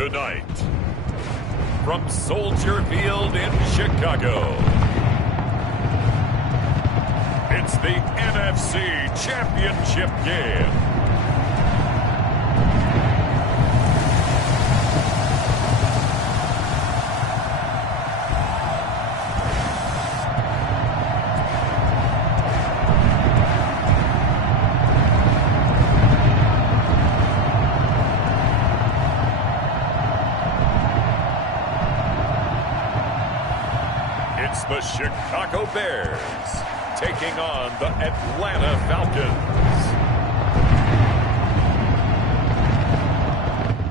Tonight, from Soldier Field in Chicago, it's the NFC Championship game. It's the Chicago Bears taking on the Atlanta Falcons.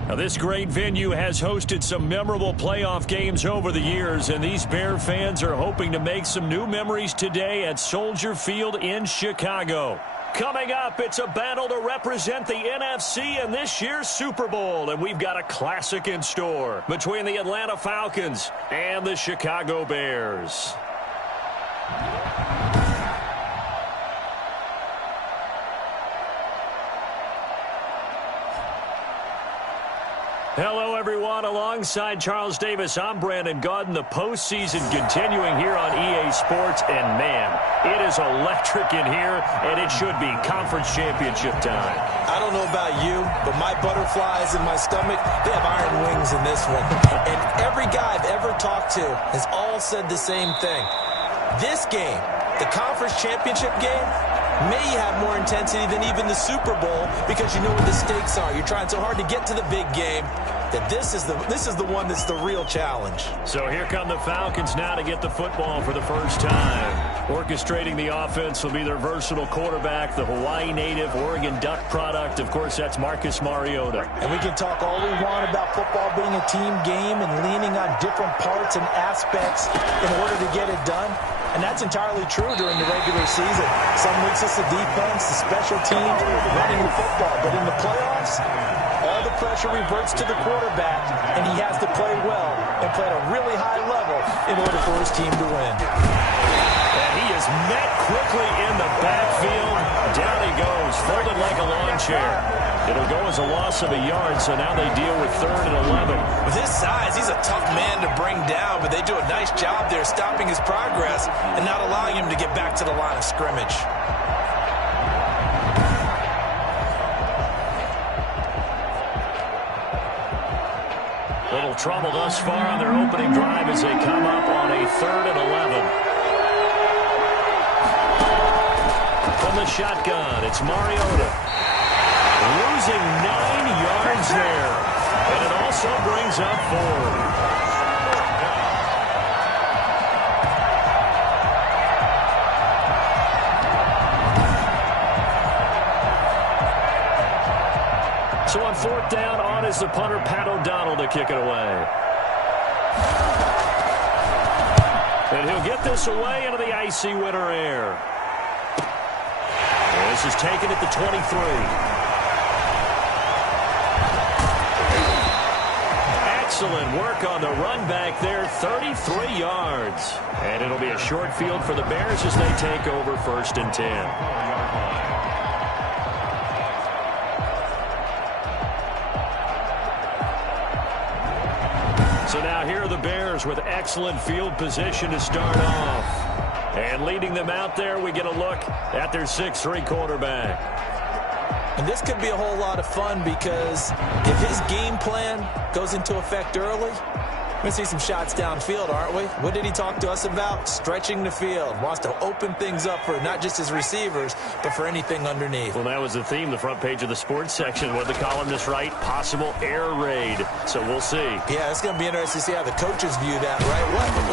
Now, this great venue has hosted some memorable playoff games over the years, and these Bear fans are hoping to make some new memories today at Soldier Field in Chicago. Coming up, it's a battle to represent the NFC in this year's Super Bowl, and we've got a classic in store between the Atlanta Falcons and the Chicago Bears. Hello, everyone. Alongside Charles Davis, I'm Brandon Gaudin. The postseason continuing here on EA Sports, and man, it is electric in here, and it should be conference championship time. I don't know about you, but my butterflies in my stomach, they have iron wings in this one. And every guy I've ever talked to has all said the same thing. This game, the conference championship game, may have more intensity than even the Super Bowl because you know what the stakes are. You're trying so hard to get to the big game that this is the one that's the real challenge. So here come the Falcons now to get the football for the first time. Orchestrating the offense will be their versatile quarterback, the Hawaii native, Oregon Duck product. Of course, that's Marcus Mariota. And we can talk all we want about football being a team game and leaning on different parts and aspects in order to get it done. And that's entirely true during the regular season. Some weeks it's the defense, the special teams, running the football. But in the playoffs, all the pressure reverts to the quarterback, and he has to play well and play at a really high level in order for his team to win. And he is met quickly in the backfield. Down he goes, folded like a lawn chair. It'll go as a loss of a yard, so now they deal with 3rd and 11. With his size, he's a tough man to bring down, but they do a nice job there stopping his progress and not allowing him to get back to the line of scrimmage. Little trouble thus far on their opening drive as they come up on a 3rd and 11. From the shotgun, it's Mariota. Losing 9 yards there. And it also brings up 4. So on 4th down, on is the punter, Pat O'Donnell, to kick it away. And he'll get this away into the icy winter air. And this is taken at the 23. Excellent work on the run back there, 33 yards. And it'll be a short field for the Bears as they take over 1st and 10. So now here are the Bears with excellent field position to start off. And leading them out there, we get a look at their 6'3" quarterback. And this could be a whole lot of fun because if his game plan goes into effect early, we're going to see some shots downfield, aren't we? What did he talk to us about? Stretching the field. Wants to open things up for not just his receivers, but for anything underneath. Well, that was the theme, the front page of the sports section. What the columnist write? Possible air raid. So we'll see. Yeah, it's going to be interesting to see how the coaches view that, right?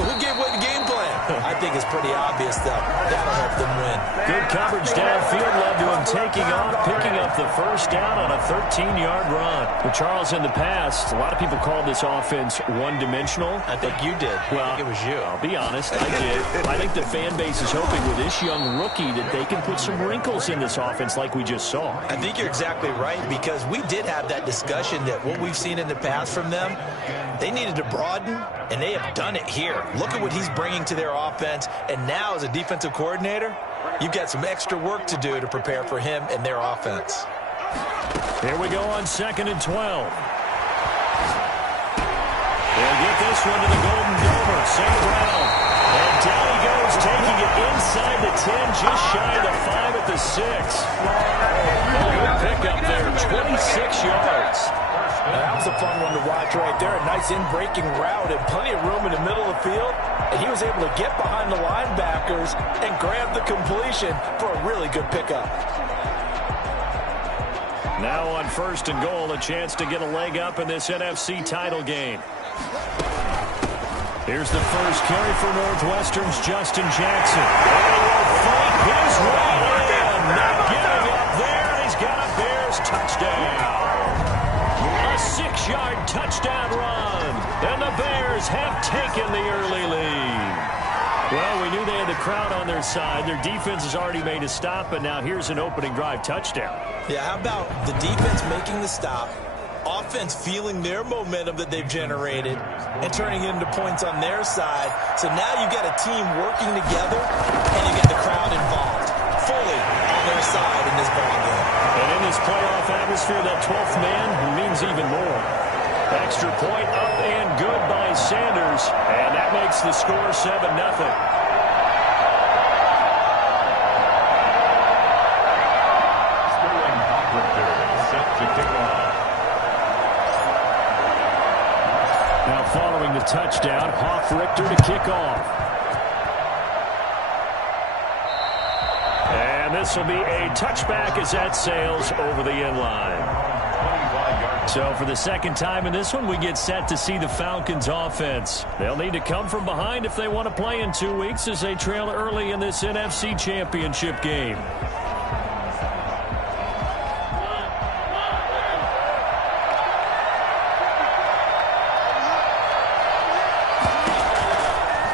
Who gave what game plan? I think it's pretty obvious that that'll help them win. Good coverage downfield led to him taking off, picking up the 1st down on a 13-yard run. Well, Charles, in the past, a lot of people called this offense one-dimensional. I think you did. Well, I think it was you. I'll be honest, I did. I think the fan base is hoping with this young rookie that they can put some wrinkles in this offense like we just saw. I think you're exactly right because we did have that discussion that what we've seen in the past from them, they needed to broaden, and they have done it here. Look at what he's bringing to their offense, and now as a defensive coordinator, you've got some extra work to do to prepare for him and their offense. Here we go on 2nd and 12. one to the Golden Domer. Same ground. And down he goes, taking it inside the 10, just shy of the 5 at the 6. Good pickup there, 26 yards. That was a fun one to watch right there. A nice in-breaking route and plenty of room in the middle of the field. And he was able to get behind the linebackers and grab the completion for a really good pickup. Now on 1st and goal, a chance to get a leg up in this NFC title game. Here's the first carry for Northwestern's Justin Jackson. He will fight his way in. Not giving up there. He's got a Bears touchdown. A 6-yard touchdown run. And the Bears have taken the early lead. Well, we knew they had the crowd on their side. Their defense has already made a stop, and now here's an opening drive touchdown. Yeah, how about the defense making the stop, offense feeling their momentum that they've generated, and turning it into points on their side. So now you've got a team working together, and you get the crowd involved fully on their side in this ballgame. And in this playoff atmosphere, that 12th man means even more. Extra point up and good by Sanders, and that makes the score 7-0. Now following the touchdown, Hoff-Richter to kick off. And this will be a touchback as that sails over the end line. So for the second time in this one, we get set to see the Falcons offense. They'll need to come from behind if they want to play in 2 weeks as they trail early in this NFC Championship game.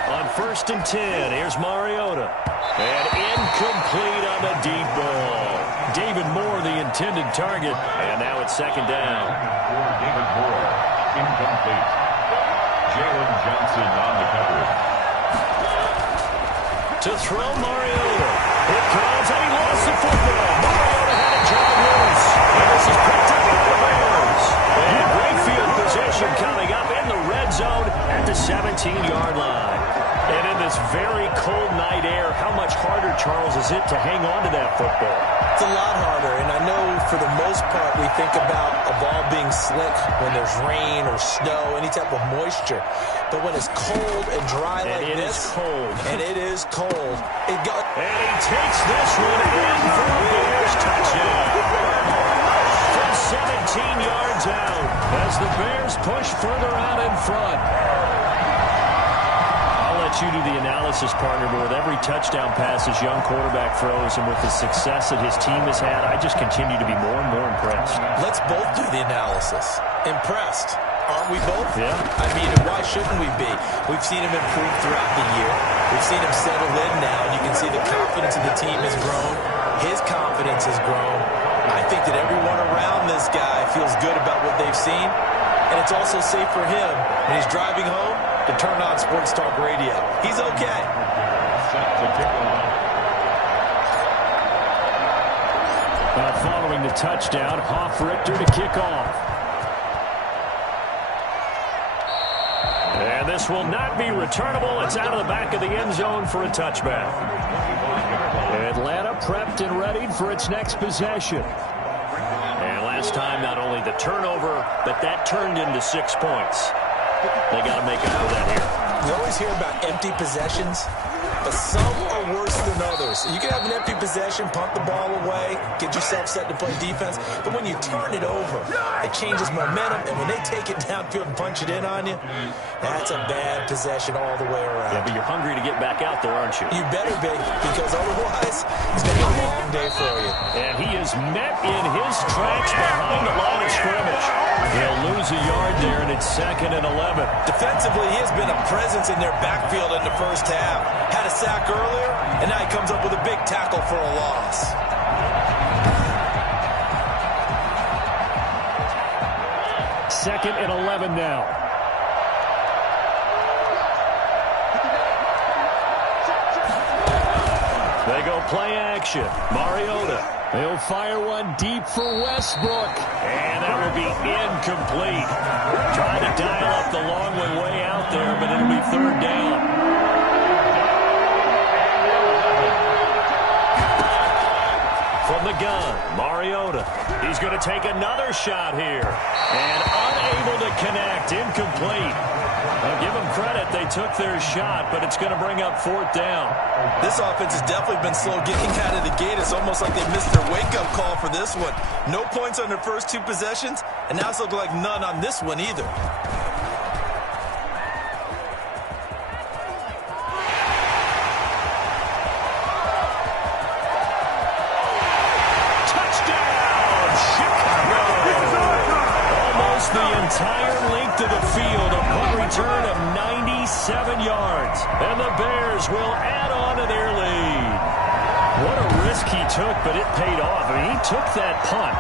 On 1st and 10, here's Mariota. And incomplete on the deep ball. David Moore, the intended target. And now it's 2nd down. David Moore, incomplete. Jalen Johnson on the coverage. To throw Mariota. It comes, and he lost the football. Mariota had it drawn loose. And this is picked up by the Bears. And great field position coming up in the red zone at the 17-yard line. And in this very cold night air, how much harder, Charles, is it to hang on to that football? It's a lot harder, and I know for the most part we think about a ball being slick when there's rain or snow, any type of moisture. But when it's cold and dry like this, and it is cold, it goes. And he takes this one in for a Bears touchdown. From 17 yards out as the Bears push further out in front. You do the analysis, partner, but with every touchdown pass his young quarterback throws and with the success that his team has had, I just continue to be more and more impressed. Let's both do the analysis. Impressed. Aren't we both? Yeah. I mean, why shouldn't we be? We've seen him improve throughout the year. We've seen him settle in now, and you can see the confidence of the team has grown. His confidence has grown. I think that everyone around this guy feels good about what they've seen, and it's also safe for him when he's driving home to turn on Sports Talk Radio. He's okay. Following the touchdown, Hoff-Richter to kick off. And this will not be returnable. It's out of the back of the end zone for a touchback. Atlanta prepped and readied for its next possession. And last time, not only the turnover, but that turned into 6 points. They got to make up for that here. We always hear about empty possessions, but some are worse than others. You can have an empty possession, punt the ball away, get yourself set to play defense, but when you turn it over, it changes momentum, and when they take it downfield and punch it in on you, that's a bad possession all the way around. Yeah, but you're hungry to get back out there, aren't you? You better be, because otherwise, it's going to be a long day for you. And he is met in his tracks behind the line of scrimmage. He'll lose a yard there, and it's 2nd and 11. Defensively, he has been a presence in their backfield in the first half. Had a sack earlier, and now he comes up with a big tackle for a loss. Second and 11 now. They go play action. Mariota. He'll fire one deep for Westbrook. And that will be incomplete. Trying to dial up the long way out there. third down. From the gun, Mariota. He's going to take another shot here. And unable to connect, incomplete. I'll give them credit, they took their shot, but it's going to bring up fourth down. This offense has definitely been slow getting out of the gate. It's almost like they missed their wake-up call for this one. No points on their first two possessions, and now it's looking like none on this one either. The entire length of the field, a punt return of 97 yards. And the Bears will add on to their lead. What a risk he took, but it paid off. I mean, he took that punt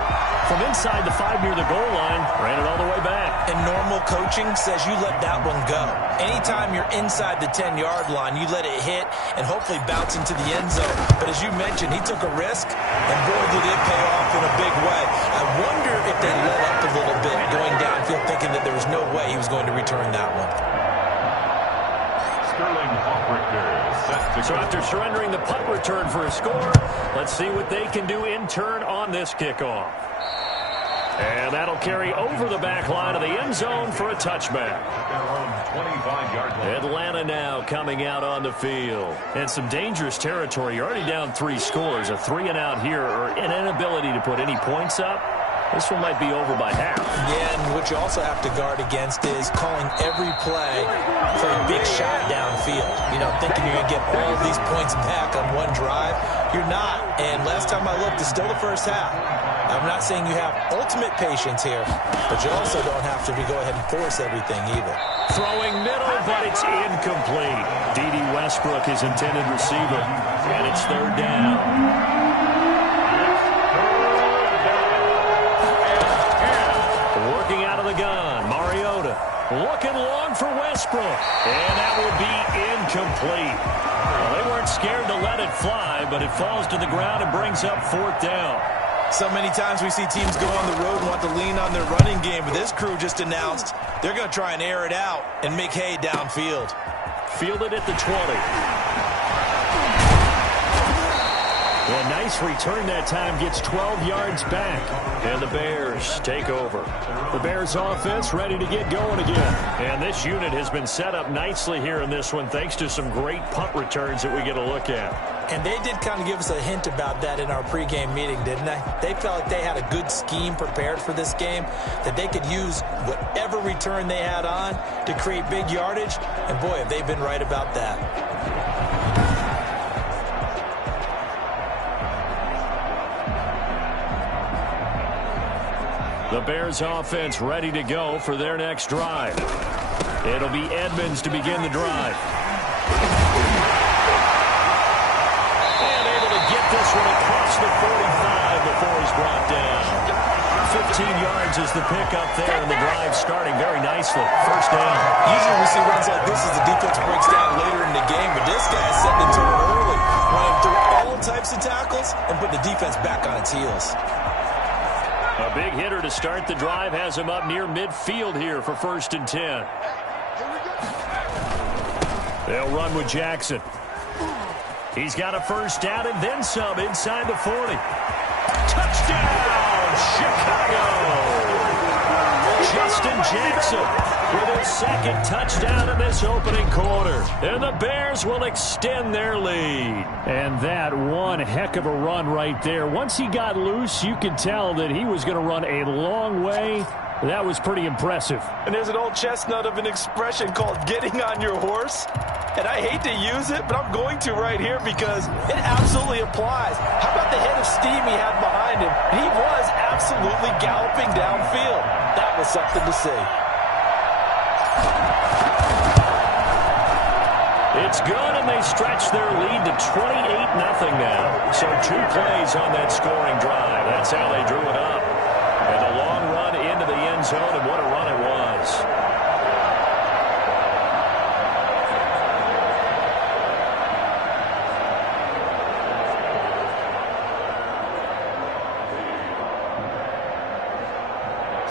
from inside the 5 near the goal line, ran it all the way back. And normal coaching says you let that one go. Anytime you're inside the 10-yard line, you let it hit and hopefully bounce into the end zone. But as you mentioned, he took a risk, and boy, did it pay off in a big way. I wonder if they let up a little bit going downfield, thinking that there was no way he was going to return that one. So after surrendering the punt return for a score, let's see what they can do in turn on this kickoff. And that'll carry over the back line of the end zone for a touchback. Atlanta now coming out on the field. And some dangerous territory. You're already down 3 scores. A 3-and-out here, or an inability to put any points up. This one might be over by half. Yeah, and what you also have to guard against is calling every play for a big shot downfield. You know, thinking you're going to get all of these points back on one drive. You're not. And last time I looked, it's still the first half. I'm not saying you have ultimate patience here, but you also don't have to go ahead and force everything either. Throwing middle, but it's incomplete. D.D. Westbrook is intended receiver, and it's third down. Working out of the gun, Mariota looking long for Westbrook, and that will be incomplete. Well, they weren't scared to let it fly, but it falls to the ground and brings up fourth down. So many times we see teams go on the road and want to lean on their running game, but this crew just announced they're going to try and air it out and make hay downfield. Fielded at the 20. A nice return that time, gets 12 yards back. And the Bears take over. The Bears offense ready to get going again. And this unit has been set up nicely here in this one, thanks to some great punt returns that we get a look at. And they did kind of give us a hint about that in our pregame meeting, didn't they? They felt like they had a good scheme prepared for this game, that they could use whatever return they had on to create big yardage. And boy, have they been right about that. The Bears offense ready to go for their next drive. It'll be Edmonds to begin the drive. And able to get this one across the 45 before he's brought down. 15 yards is the pickup there, and the drive starting very nicely. First down. Usually we see runs like this as the defense breaks down later in the game, but this guy's setting it to it early. Running through all types of tackles and put the defense back on its heels. A big hitter to start the drive has him up near midfield here for 1st and 10. They'll run with Jackson. He's got a first down and then some inside the 40. Touchdown, Chicago! Justin Jackson with his second touchdown in this opening quarter. And the Bears will extend their lead. And that one heck of a run right there. Once he got loose, you could tell that he was going to run a long way. That was pretty impressive. And there's an old chestnut of an expression called getting on your horse. And I hate to use it, but I'm going to right here because it absolutely applies. How about the head of steam he had behind him? He was absolutely galloping downfield. That was something to see. It's good, and they stretch their lead to 28-0 now. So 2 plays on that scoring drive. That's how they drew it up. And a long run into the end zone, and what a run it was.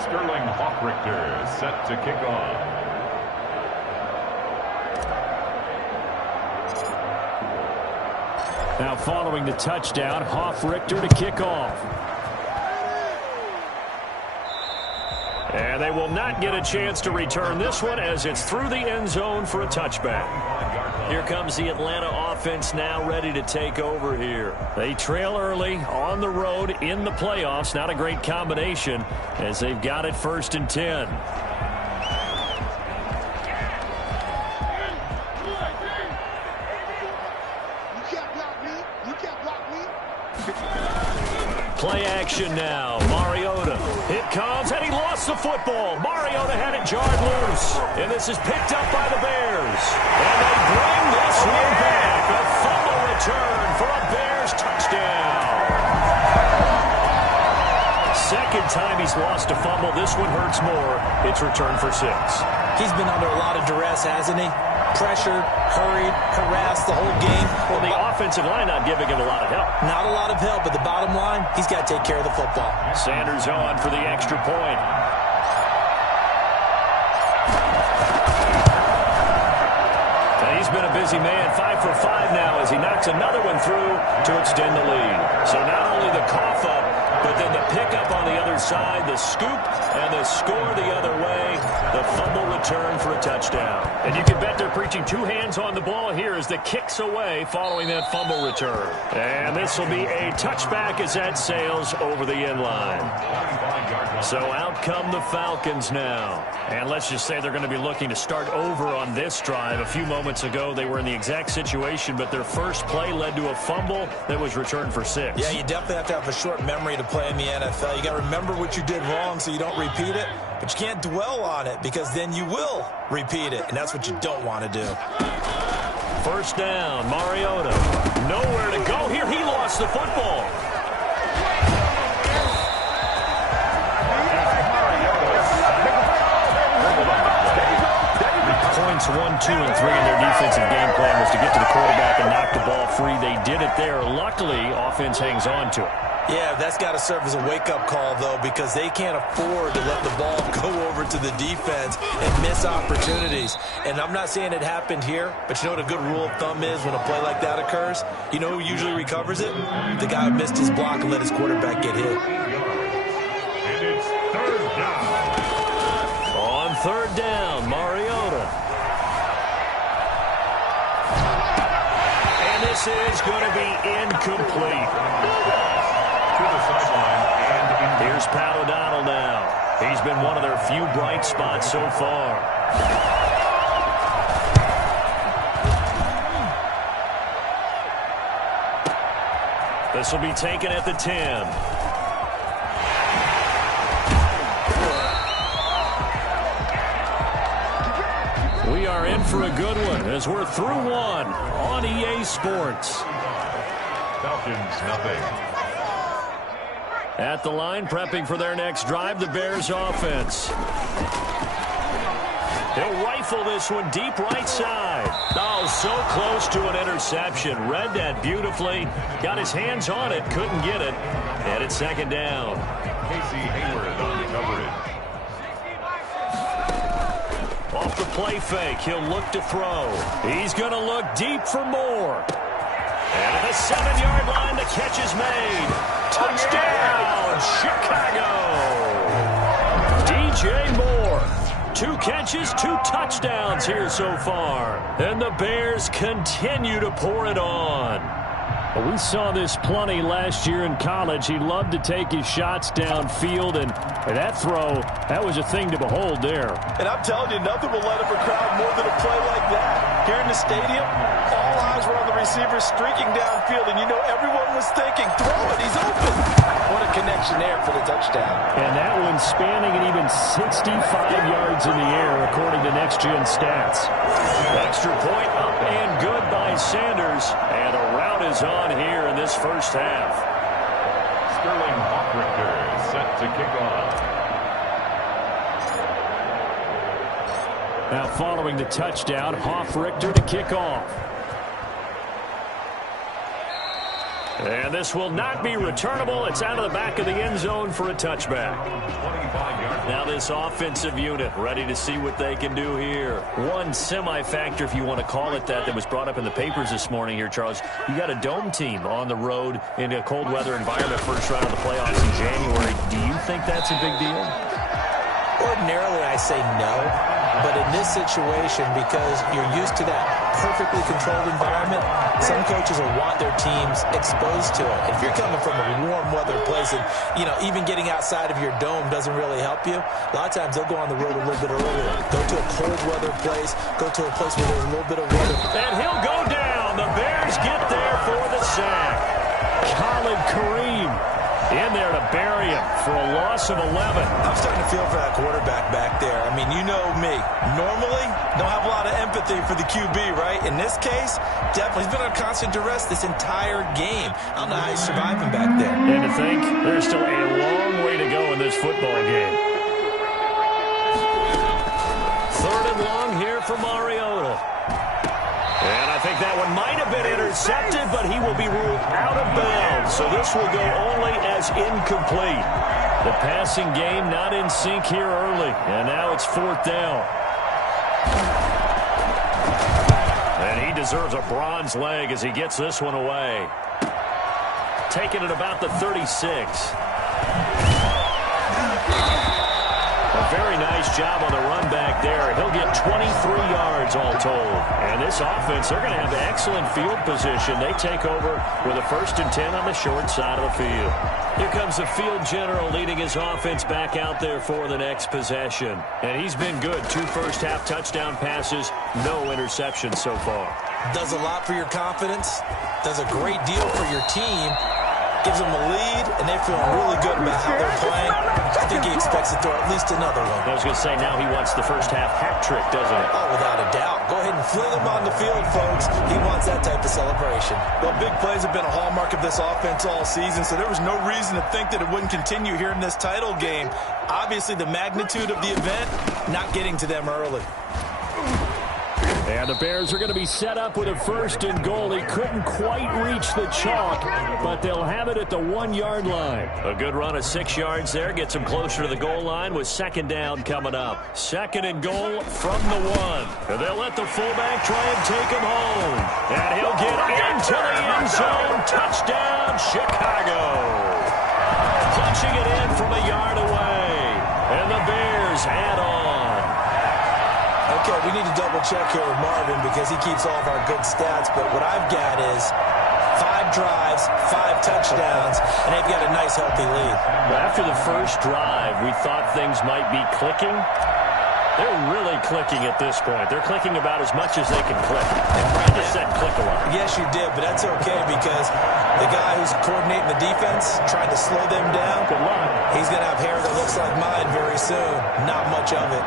Sterling Hawk Richter set to kick off. Now following the touchdown, Richter to kick off. And they will not get a chance to return this one as it's through the end zone for a touchback. Here comes the Atlanta offense now ready to take over here. They trail early on the road in the playoffs. Not a great combination as they've got it 1st and 10. Play action now. Mariota. It comes, and he lost the football. Mariota had it jarred loose. And this is picked up by the Bears. And they bring this one back. A fumble return for a Bears touchdown. Second time he's lost a fumble. This one hurts more. It's returned for 6. He's been under a lot of duress, hasn't he? Pressured, hurried, harassed the whole game. Well, the offensive line not giving him a lot of help. Not a lot of help, but the bottom line, he's got to take care of the football. Sanders on for the extra point. And he's been a busy man, 5 for 5 now as he knocks another one through to extend the lead. So not only the cough up, but then the pickup on the other side, the scoop, and the score the other way, the fumble return for a touchdown. And you can bet they're preaching 2 hands on the ball here as the kick's away following that fumble return. And this will be a touchback as that sails over the end line. So out come the Falcons now. And let's just say they're going to be looking to start over on this drive. A few moments ago, they were in the exact situation, but their first play led to a fumble that was returned for 6. Yeah, you definitely have to have a short memory to play in the NFL. You got to remember what you did wrong so you don't repeat it, but you can't dwell on it because then you will repeat it, and that's what you don't want to do. First down, Mariota. Nowhere to go here. He lost the football. Points 1, 2, and 3 in their defensive game plan was to get to the quarterback and knock the ball free. They did it there. Luckily, offense hangs on to it. Yeah, that's got to serve as a wake-up call, though, because they can't afford to let the ball go over to the defense and miss opportunities. And I'm not saying it happened here, but you know what a good rule of thumb is when a play like that occurs? You know who usually recovers it? The guy who missed his block and let his quarterback get hit. And it's 3rd down. On 3rd down, Mariota. And this is going to be incomplete. To the sideline and Here's Pat O'Donnell now. He's been one of their few bright spots so far. This will be taken at the 10. We are in for a good one as we're through one on EA Sports. Falcons nothing. At the line, prepping for their next drive, the Bears offense. He'll rifle this one deep right side. Oh, so close to an interception. Read that beautifully. Got his hands on it, couldn't get it. And it's 2nd down. Casey Hayward on the coverage. Off the play fake, he'll look to throw. He's going to look deep for more. And at the 7-yard line, the catch is made. Touchdown, Chicago. DJ Moore. 2 catches, 2 touchdowns here so far. And the Bears continue to pour it on. We saw this plenty last year in college. He loved to take his shots downfield, and that throw, that was a thing to behold there. And I'm telling you, nothing will light up a crowd more than a play like that. Here in the stadium, all eyes were on the receiver streaking downfield, and you know everyone was thinking, throw it, he's open. What a connection there for the touchdown. And that one spanning it even 65 yards in the air, according to Next Gen Stats. Extra point up and good by Sanders, and a rout is on here in this first half. Sterling Richter set to kick off. Now following the touchdown, Richter to kick off. And this will not be returnable. It's out of the back of the end zone for a touchback. Now this offensive unit ready to see what they can do here. One semi-factor, if you want to call it that was brought up in the papers this morning here, Charles. You got a dome team on the road in a cold weather environment, first round of the playoffs in January. Do you think that's a big deal? Ordinarily, I say no. But in this situation, because you're used to that perfectly controlled environment, some coaches will want their teams exposed to it. If you're coming from a warm weather place and, even getting outside of your dome doesn't really help you, a lot of times they'll go on the road a little bit earlier. Go to a cold weather place, go to a place where there's a little bit of weather. And he'll go down. The Bears get there for the sack. Khalid Kareem in there to bury him for a loss of 11. I'm starting to feel for that quarterback back there. I mean, you know me. Normally, don't have a lot of empathy for the QB, right? In this case, definitely. He's been under constant duress this entire game. I don't know how he's surviving back there. And to think, there's still a long way to go in this football game. Third and long here for Mariota. And I think that one might have been intercepted, but he will be ruled out of bounds. So this will go only as incomplete. The passing game not in sync here early. And now it's fourth down. And he deserves a bronze leg as he gets this one away. Taking it about the 36. A very nice job on the run back there. He'll get 23 yards all told. And this offense, they're going to have excellent field position. They take over with a 1st and 10 on the short side of the field. Here comes the field general leading his offense back out there for the next possession. And he's been good. 2 first-half touchdown passes, no interceptions so far. Does a lot for your confidence. Does a great deal for your team. Gives them a lead, and they're feeling really good about how they're playing. I think he expects to throw at least another one. I was going to say, now he wants the first-half hat trick, doesn't he? Oh, without a doubt. Go ahead and fling him on the field, folks. He wants that type of celebration. Well, big plays have been a hallmark of this offense all season, so there was no reason to think that it wouldn't continue here in this title game. Obviously, the magnitude of the event, not getting to them early. And the Bears are going to be set up with a 1st and goal. He couldn't quite reach the chalk, but they'll have it at the 1-yard line. A good run of 6 yards there. Gets him closer to the goal line with 2nd down coming up. 2nd and goal from the 1. And they'll let the fullback try and take him home. And he'll get into the end zone. Touchdown, Chicago. Punching it in from a yard away. And the Bears add on. Okay, we need to double-check here with Marvin because he keeps all of our good stats. But what I've got is 5 drives, 5 touchdowns, and they've got a nice, healthy lead. Well, after the first drive, we thought things might be clicking. They're really clicking at this point. They're clicking about as much as they can click. I just said click a lot. Yes, you did, but that's okay because the guy who's coordinating the defense, trying to slow them down, good luck. He's going to have hair that looks like mine very soon. Not much of it.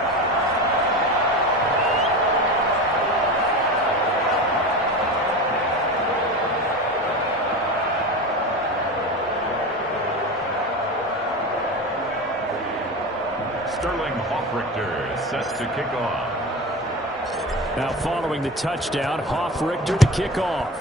Set to kick off. Now following the touchdown, Hoff-Richter to kick off.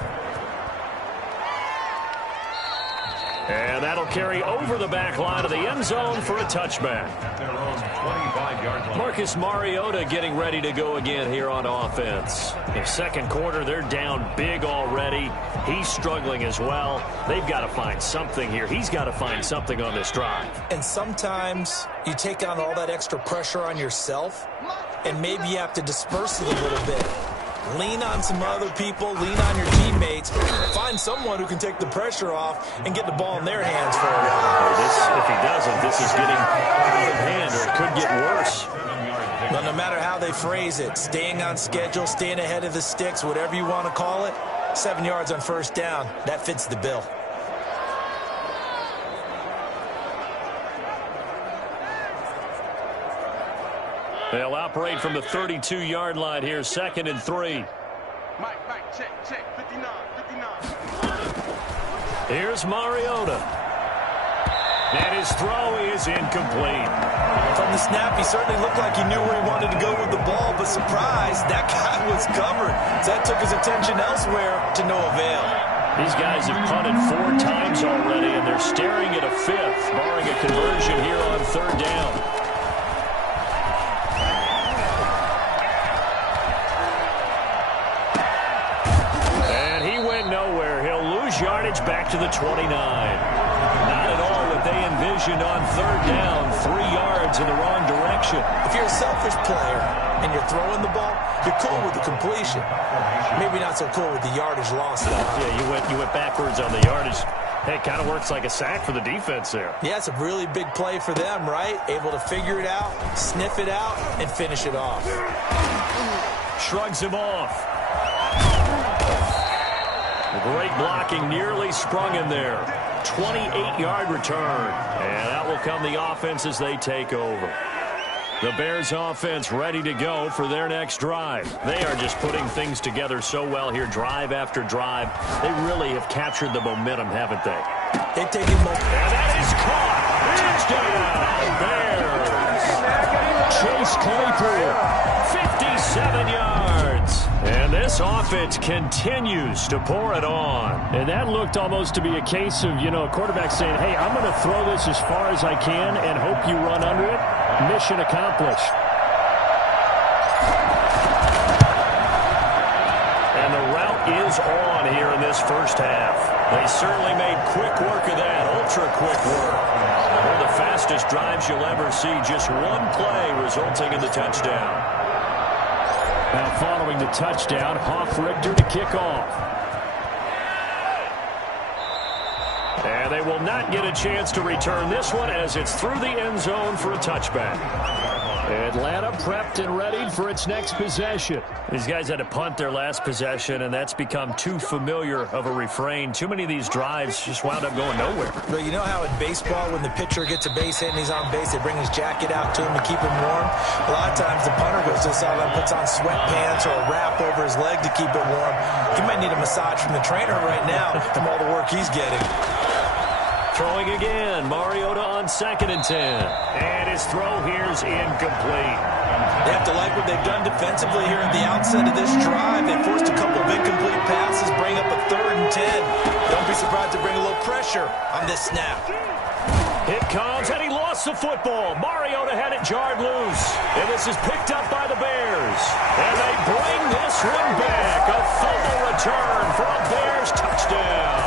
And that'll carry over the back line of the end zone for a touchback. At their own 25-yard line. Marcus Mariota getting ready to go again here on offense. In second quarter, they're down big already. He's struggling as well. They've got to find something here. He's got to find something on this drive. And sometimes you take on all that extra pressure on yourself, and maybe you have to disperse it a little bit. Lean on some other people, lean on your teammates, find someone who can take the pressure off and get the ball in their hands for a while. If he doesn't, this is getting out of hand, or it could get worse. But no matter how they phrase it, staying on schedule, staying ahead of the sticks, whatever you want to call it, 7 yards on 1st down, that fits the bill. They'll operate from the 32-yard line here, 2nd and 3. Mike, check, 59. Here's Mariota. And his throw is incomplete. From the snap, he certainly looked like he knew where he wanted to go with the ball, but surprise, that guy was covered. So that took his attention elsewhere to no avail. These guys have punted 4 times already, and they're staring at a 5th, barring a conversion here on 3rd down. And he went nowhere. He'll lose yardage back to the 29. Not at all what they envisioned on 3rd down. 3 yards in the wrong direction. If you're a selfish player and you're throwing the ball, you're cool with the completion. Maybe not so cool with the yardage loss, though. Yeah, you went backwards on the yardage. Hey, it kind of works like a sack for the defense there. Yeah, it's a really big play for them, right? Able to figure it out, sniff it out, and finish it off. Shrugs him off. Great blocking, nearly sprung him there. 28-yard return. And out will come the offense as they take over. The Bears offense ready to go for their next drive. They are just putting things together so well here, drive after drive. They really have captured the momentum, haven't they? They've taken momentum. And that is caught. Touchdown, Bears. Chase Claypool, 57 yards. And this offense continues to pour it on. And that looked almost to be a case of, a quarterback saying, hey, I'm going to throw this as far as I can and hope you run under it. Mission accomplished. And the route is on here in this first half. They certainly made quick work of that, ultra quick work. One of the fastest drives you'll ever see, just one play resulting in the touchdown. Now following the touchdown, Richter to kick off. And they will not get a chance to return this one as it's through the end zone for a touchback. Atlanta prepped and ready for its next possession. These guys had to punt their last possession, and that's become too familiar of a refrain. Too many of these drives just wound up going nowhere. But you know how in baseball, when the pitcher gets a base hit and he's on base, they bring his jacket out to him to keep him warm? A lot of times the punter goes to the sideline, puts on sweatpants or a wrap over his leg to keep it warm. He might need a massage from the trainer right now from all the work he's getting. Throwing again, Mariota on 2nd and 10. And his throw here's incomplete. They have to like what they've done defensively here at the outset of this drive. They forced a couple of incomplete passes, bring up a 3rd and 10. Don't be surprised to bring a little pressure on this snap. It comes, and he lost the football. Mariota had it jarred loose. And this is picked up by the Bears. And they bring this one back. A fumble return for a Bears touchdown.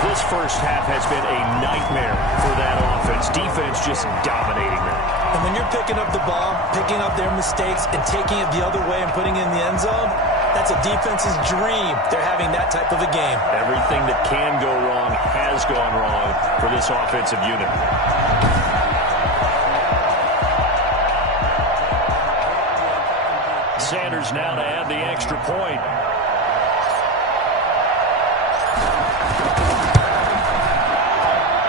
This first half has been a nightmare for that offense. Defense just dominating them. And when you're picking up the ball, picking up their mistakes, and taking it the other way and putting it in the end zone, that's a defense's dream. They're having that type of a game. Everything that can go wrong has gone wrong for this offensive unit. Sanders now to add the extra point.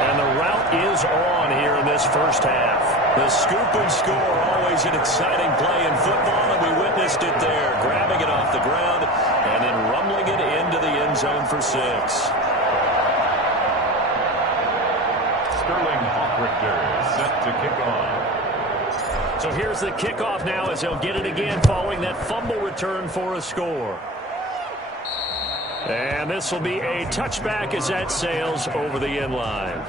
And the route is on here in this first half. The scoop and score, always an exciting play in football, and we witnessed it there. Grabbing it off the ground and then rumbling it into the end zone for 6. Sterling Hockrichter set to kick off. So here's the kickoff now as they'll get it again following that fumble return for a score. And this will be a touchback as that sails over the end line.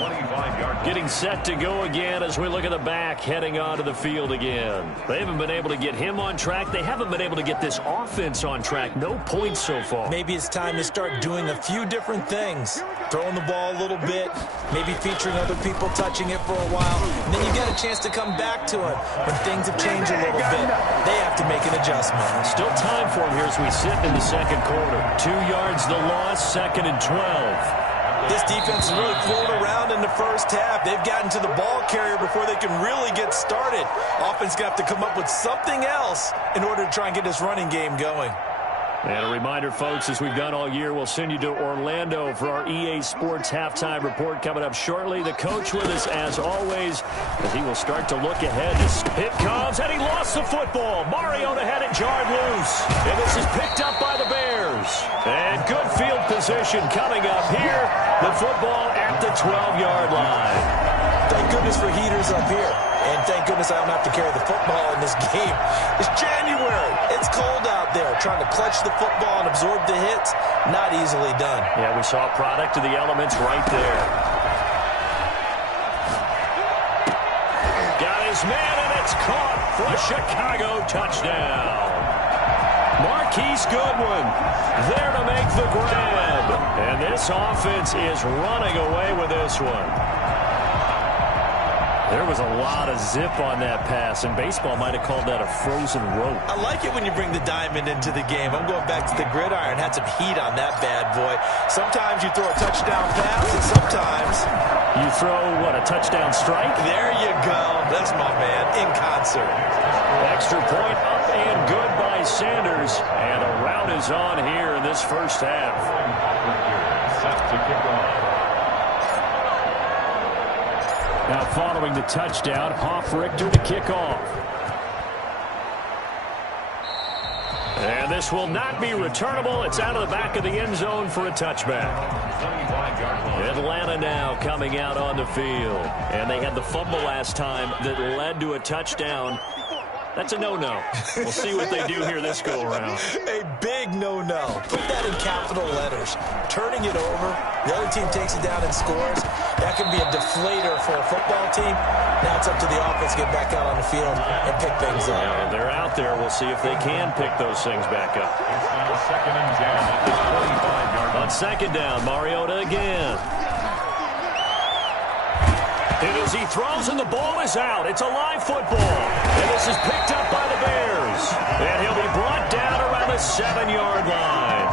25-yard. Getting set to go again as we look at the back heading onto the field again. They haven't been able to get him on track. They haven't been able to get this offense on track. No points so far. Maybe it's time to start doing a few different things. Throwing the ball a little bit, maybe featuring other people touching it for a while. And then you get a chance to come back to it when things have changed a little bit. They have to make an adjustment. Still time for him here as we sit in the second quarter. 2 yards the loss, 2nd and 12. This defense has really flown around in the first half. They've gotten to the ball carrier before they can really get started. Offense going to have to come up with something else in order to try and get this running game going. And a reminder, folks, as we've done all year, we'll send you to Orlando for our EA Sports halftime report coming up shortly. The coach with us, as always, as he will start to look ahead. It comes, and he lost the football. Mariota had it jarred loose. And this is picked up by the Bears. And good field position coming up here. The football at the 12-yard line. Thank goodness for heaters up here. And thank goodness I don't have to carry the football in this game. It's January. It's cold out there. trying to clutch the football and absorb the hits, not easily done. Yeah, we saw a product of the elements right there. Got his man, and it's caught for a Chicago touchdown. Marquise Goodwin there to make the grab. And this offense is running away with this one. There was a lot of zip on that pass, and baseball might have called that a frozen rope. I like it when you bring the diamond into the game. I'm going back to the gridiron. Had some heat on that bad boy. Sometimes you throw a touchdown pass, and sometimes you throw, what, a touchdown strike? There you go. That's my man, in concert. Extra point up and good by Sanders, and a rout is on here in this first half. Set to kick off. Now following the touchdown, Richter to kick off. And this will not be returnable. It's out of the back of the end zone for a touchback. Atlanta now coming out on the field. And they had the fumble last time that led to a touchdown. That's a no-no. We'll see what they do here this go-around. A big no-no. Put that in capital letters. Turning it over, the other team takes it down and scores. That can be a deflator for a football team. Now it's up to the offense to get back out on the field and pick things up. Yeah, they're out there. We'll see if they can pick those things back up. It's now 2nd and 10 at the 25-yard line. On second down, Mariota again. And as he throws and the ball is out, it's a live football. And this is picked up by the Bears. And he'll be brought down around the 7-yard line.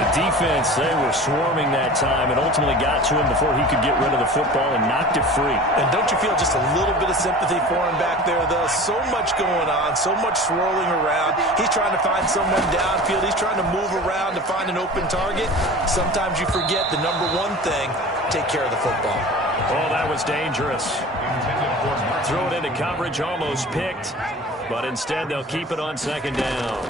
The defense, they were swarming that time and ultimately got to him before he could get rid of the football and knocked it free. And don't you feel just a little bit of sympathy for him back there, though? So much going on, so much swirling around. He's trying to find someone downfield. He's trying to move around to find an open target. Sometimes you forget the number one thing, take care of the football. Oh, that was dangerous. Throw it into coverage, almost picked. But instead, they'll keep it on second down.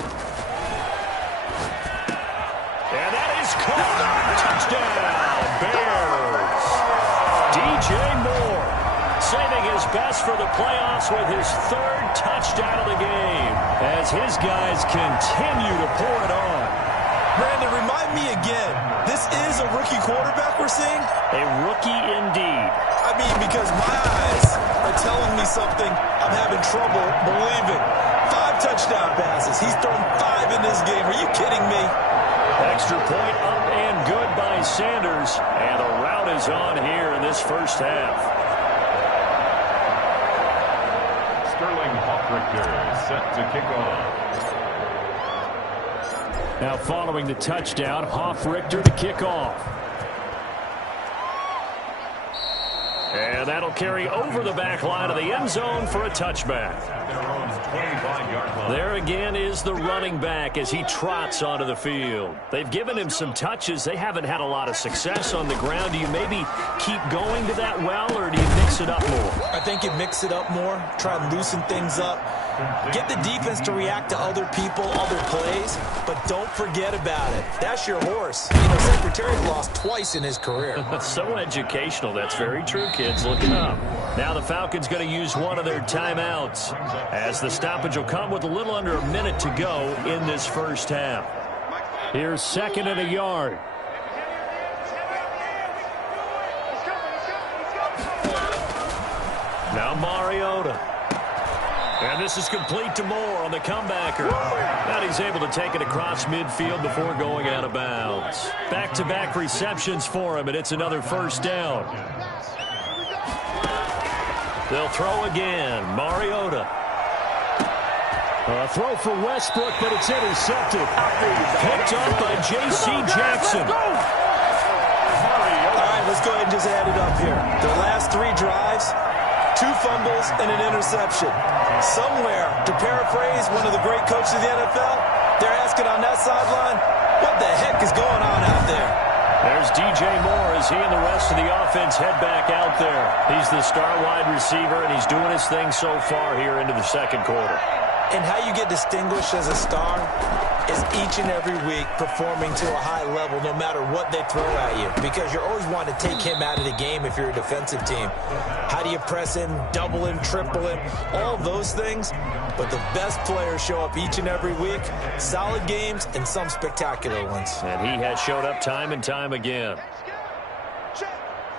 And that is caught. Touchdown, Bears. DJ Moore saving his best for the playoffs with his 3rd touchdown of the game as his guys continue to pour it on. Brandon, remind me again, this is a rookie quarterback we're seeing? A rookie indeed. I mean, because my eyes are telling me something I'm having trouble believing. 5 touchdown passes. He's thrown 5 in this game. Are you kidding me? Extra point up and good by Sanders. And a rout is on here in this first half. Sterling Richter set to kick off. Now following the touchdown, Richter to kick off. And that'll carry over the back line of the end zone for a touchback. There again is the running back as he trots onto the field. They've given him some touches. They haven't had a lot of success on the ground. Do you maybe keep going to that well, or do you mix it up more? I think you mix it up more, try and loosen things up. Get the defense to react to other people, other plays, but don't forget about it. That's your horse. You know, Secretary lost twice in his career. So educational. That's very true, kids. Look it up. Now the Falcons going to use one of their timeouts as the stoppage will come with a little under a minute to go in this first half. Here's 2nd and a yard. Now Mariota. And this is complete to Moore on the comebacker. Now he's able to take it across midfield before going out of bounds. Back-to-back receptions for him, and it's another first down. They'll throw again. Mariota. A throw for Westbrook, but it's intercepted. Picked up by J.C. Jackson. All right, let's go ahead and just add it up here. The last 3 drives, 2 fumbles and an interception. Somewhere, to paraphrase one of the great coaches of the NFL, they're asking on that sideline, what the heck is going on out there? There's DJ Moore as he and the rest of the offense head back out there. He's the star wide receiver, and he's doing his thing so far here into the second quarter. And how you get distinguished as a star is each and every week performing to a high level no matter what they throw at you, because you're always wanting to take him out of the game if you're a defensive team. How do you press him, double him, triple him, all those things? But the best players show up each and every week. Solid games and some spectacular ones. And he has showed up time and time again. Check.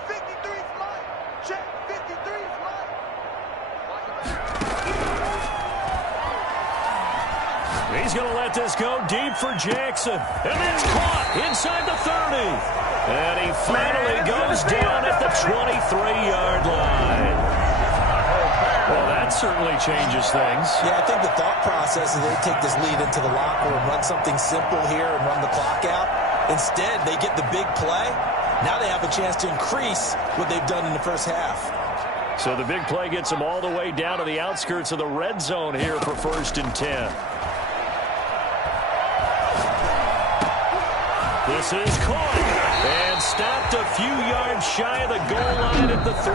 53's mine. Check. 53's mine. He's going to let this go deep for Jackson. And that's caught inside the 30. And he finally goes down at the 23-yard line. Well, that certainly changes things. Yeah, I think the thought process is they take this lead into the locker room, run something simple here and run the clock out. Instead, they get the big play. Now they have a chance to increase what they've done in the first half. So the big play gets them all the way down to the outskirts of the red zone here for 1st and 10. This is caught and stopped a few yards shy of the goal line at the 3.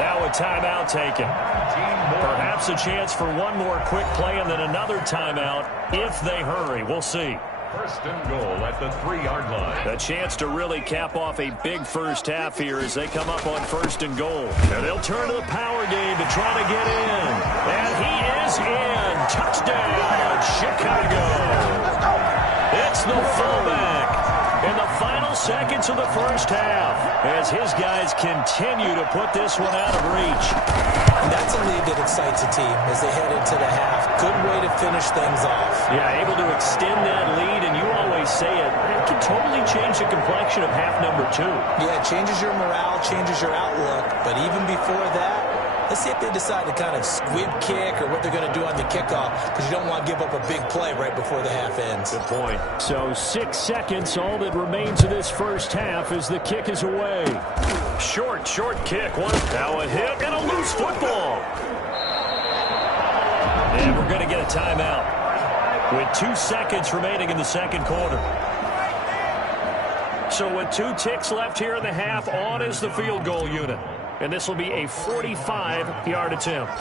Now a timeout taken. Perhaps a chance for one more quick play and then another timeout if they hurry. We'll see. 1st and goal at the 3-yard line. A chance to really cap off a big first half here as they come up on 1st and goal. And they'll turn to the power game to try to get in. And he is in. Touchdown, Chicago. It's the fullback in the final seconds of the first half as his guys continue to put this one out of reach. And that's a lead that excites a team as they head into the half. Good way to finish things off. Yeah, able to extend that lead, and you always say it can totally change the complexion of half number 2. Yeah, it changes your morale, changes your outlook. But even before that, let's see if they decide to kind of squib kick or what they're going to do on the kickoff, because you don't want to give up a big play right before the half ends. Good point. So 6 seconds, all that remains of this first half as the kick is away. Short kick. Now a hit and a loose football. And we're going to get a timeout with 2 seconds remaining in the second quarter. So with 2 ticks left here in the half, on is the field goal unit. And this will be a 45-yard attempt.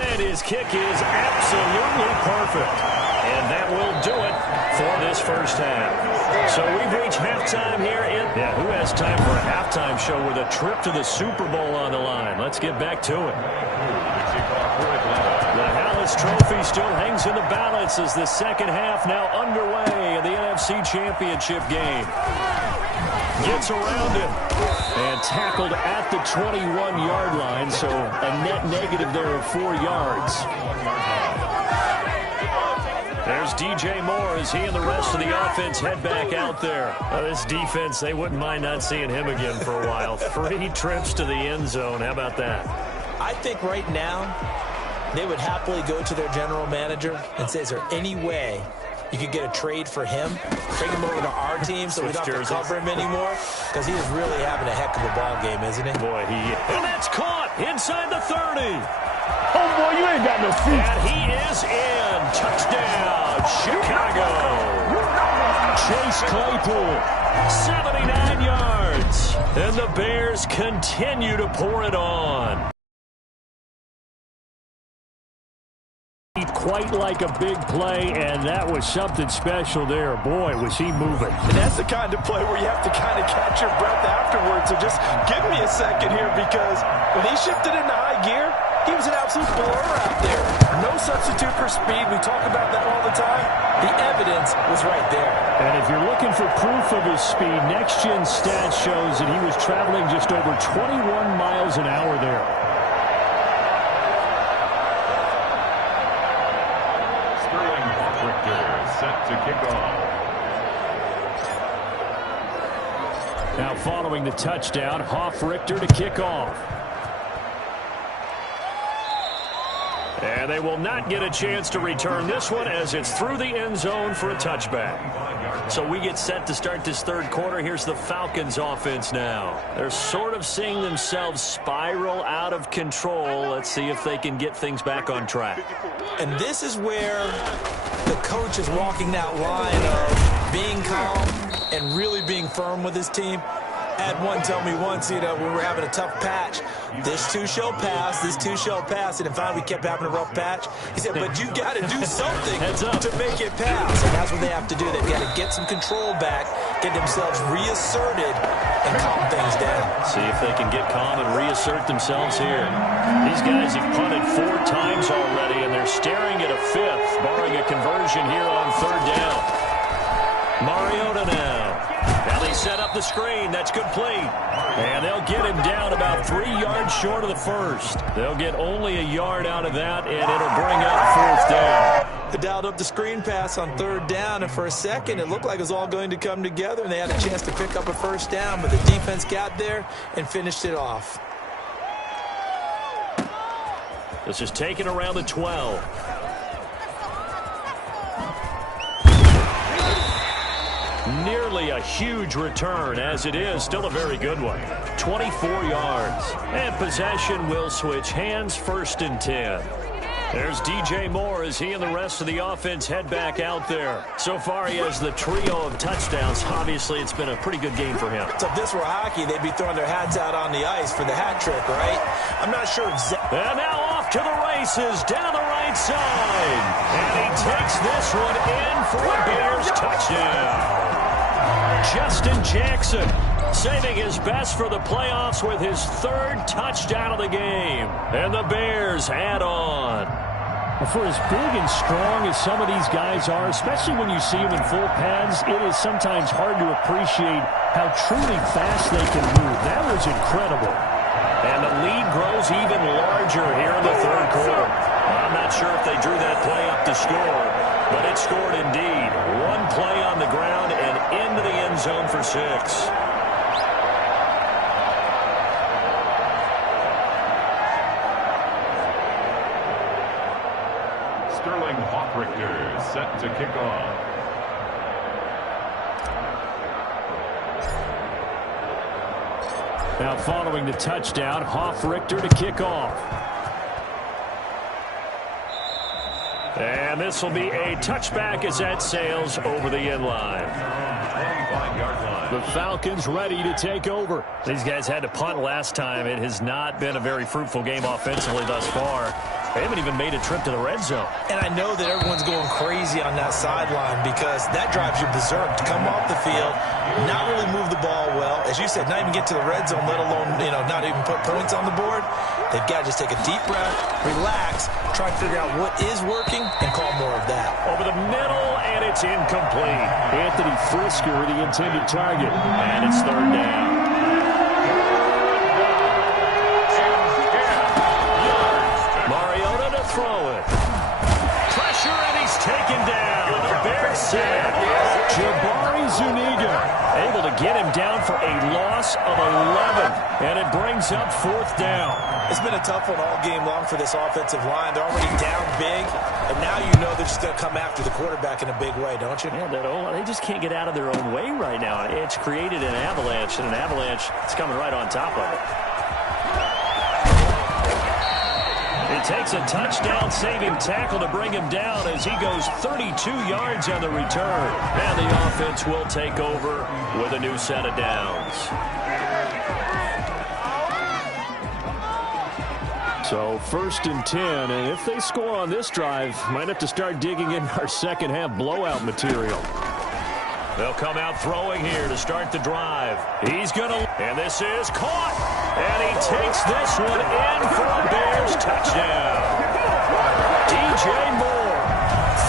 And his kick is absolutely perfect. And that will do it for this first half. So we've reached halftime here in... Yeah, who has time for a halftime show with a trip to the Super Bowl on the line? Let's get back to it. The Hallis Trophy still hangs in the balance as the second half now underway in the NFC Championship game. Gets around him and tackled at the 21-yard line, so a net negative there of 4 yards. There's DJ Moore as he and the rest of the offense head back out there. This defense, they wouldn't mind not seeing him again for a while. 3 trips to the end zone. How about that? I think right now they would happily go to their general manager and say, is there any way you could get a trade for him, bring him over to our team so we don't have to cover him anymore? Because he is really having a heck of a ball game, isn't he? Boy, he is. And that's caught inside the 30. Oh, boy, you ain't got no feet. And he is in. Touchdown, Chicago. Chase Claypool, 79 yards. And the Bears continue to pour it on. Quite like a big play, and that was something special there. Boy, was he moving. And that's the kind of play where you have to kind of catch your breath afterwards. So just give me a second here, because when he shifted into high gear, he was an absolute blur out there. No substitute for speed. We talk about that all the time. The evidence was right there. And if you're looking for proof of his speed, Next Gen Stats shows that he was traveling just over 21 miles an hour there. Set to kick off. Now following the touchdown, Richter to kick off. And they will not get a chance to return this one as it's through the end zone for a touchback. So we get set to start this third quarter. Here's the Falcons offense now. They're sort of seeing themselves spiral out of control. Let's see if they can get things back on track. And this is where the coach is walking that line of being calm and really being firm with his team. I had one tell me once, when we were having a tough patch, this too shall pass, this too shall pass, and then finally we kept having a rough patch. He said, but you got to do something to make it pass, and that's what they have to do. They've got to get some control back, get themselves reasserted, and calm things down. See if they can get calm and reassert themselves here. These guys have punted 4 times already, and they're staring at a 5th, barring a conversion here on 3rd down. Mariota now. Now they set up the screen. That's complete. And they'll get him down about 3 yards short of the 1st. They'll get only a yard out of that, and it'll bring up 4th down. They dialed up the screen pass on 3rd down, and for a second it looked like it was all going to come together, and they had a chance to pick up a 1st down, but the defense got there and finished it off. This is taken around the 12. Nearly a huge return, as it is still a very good one. 24 yards. And possession will switch hands, 1st and 10. There's DJ Moore as he and the rest of the offense head back out there. So far, he has the trio of touchdowns. Obviously, it's been a pretty good game for him. So if this were hockey, they'd be throwing their hats out on the ice for the hat trick, right? I'm not sure exactly. And now off to the races down the right side. And he takes this one in for a Bears touchdown. Justin Jackson saving his best for the playoffs with his 3rd touchdown of the game. And the Bears add on. For as big and strong as some of these guys are, especially when you see them in full pads, it is sometimes hard to appreciate how truly fast they can move. That was incredible. And the lead grows even larger here in the 3rd quarter. I'm not sure if they drew that play up to score, but it scored indeed. 1 play on the ground and into the end zone for 6. Set to kick off. Now following the touchdown, Richter to kick off. And this will be a touchback as that sails over the end line. 25-yard line. The Falcons ready to take over. These guys had to punt last time. It has not been a very fruitful game offensively thus far. They haven't even made a trip to the red zone. And I know that everyone's going crazy on that sideline because that drives you berserk to come off the field, not really move the ball well. As you said, not even get to the red zone, let alone, not even put points on the board. They've got to just take a deep breath, relax, try to figure out what is working, and call more of that. Over the middle, and it's incomplete. Anthony Frisker, the intended target. And it's 3rd down. Throw it. Pressure, and he's taken down. The Bears sack. Jabari Zuniga able to get him down for a loss of 11. And it brings up 4th down. It's been a tough one all game long for this offensive line. They're already down big, and now you know they're just going to come after the quarterback in a big way, don't you? Yeah, they just can't get out of their own way right now. It's created an avalanche, and an avalanche is coming right on top of it. It takes a touchdown-saving tackle to bring him down as he goes 32 yards on the return. And the offense will take over with a new set of downs. So 1st and 10, and if they score on this drive, might have to start digging in our second-half blowout material. They'll come out throwing here to start the drive. He's going to, and this is caught. And he takes this one in for a Bears touchdown. DJ Moore,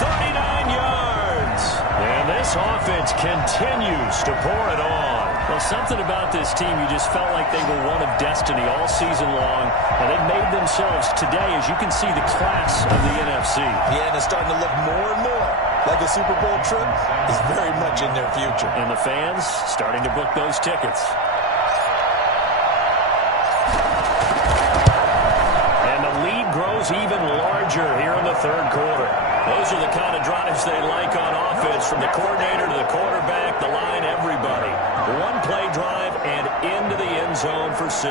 39 yards. And this offense continues to pour it on. Well, something about this team, you just felt like they were one of destiny all season long. And they made themselves today, as you can see, the class of the NFC. Yeah, and it's starting to look more and more like a Super Bowl trip is very much in their future. And the fans starting to book those tickets. And the lead grows even larger here in the 3rd quarter. Those are the kind of drives they like on offense, from the coordinator to the quarterback, the line, everybody. 1-play drive and into the end zone for 6.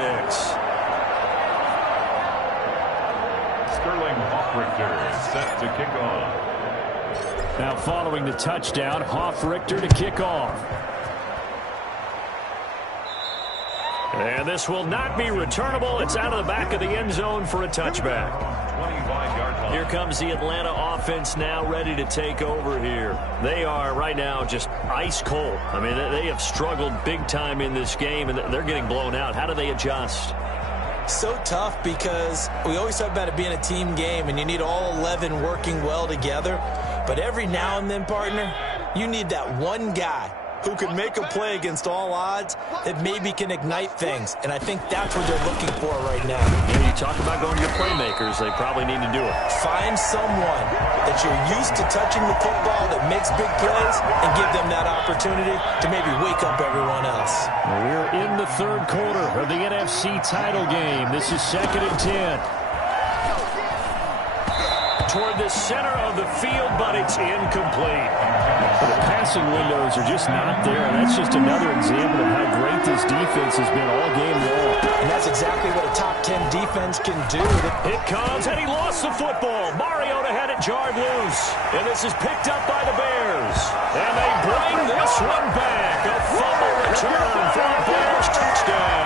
Sterling Richter set to kick off. Now following the touchdown, Richter to kick off. And this will not be returnable. It's out of the back of the end zone for a touchback. 25-yard line. Here comes the Atlanta offense now ready to take over here. They are right now just ice cold. I mean, they have struggled big time in this game, and they're getting blown out. How do they adjust? So tough because we always talk about it being a team game, and you need all 11 working well together. But every now and then, partner, you need that one guy who can make a play against all odds that maybe can ignite things. And I think that's what they're looking for right now. Yeah, you talk about going to your playmakers. They probably need to do it. Find someone that you're used to touching the football that makes big plays and give them that opportunity to maybe wake up everyone else. We're in the third quarter of the NFC title game. This is 2nd and 10. Toward the center of the field, but it's incomplete. The passing windows are just not there. That's just another example of how great this defense has been all game long. And that's exactly what a top 10 defense can do. It comes, and he lost the football. Mariota had it jarred loose. And this is picked up by the Bears. And they bring this one back. A fumble return for the Bears. Touchdown.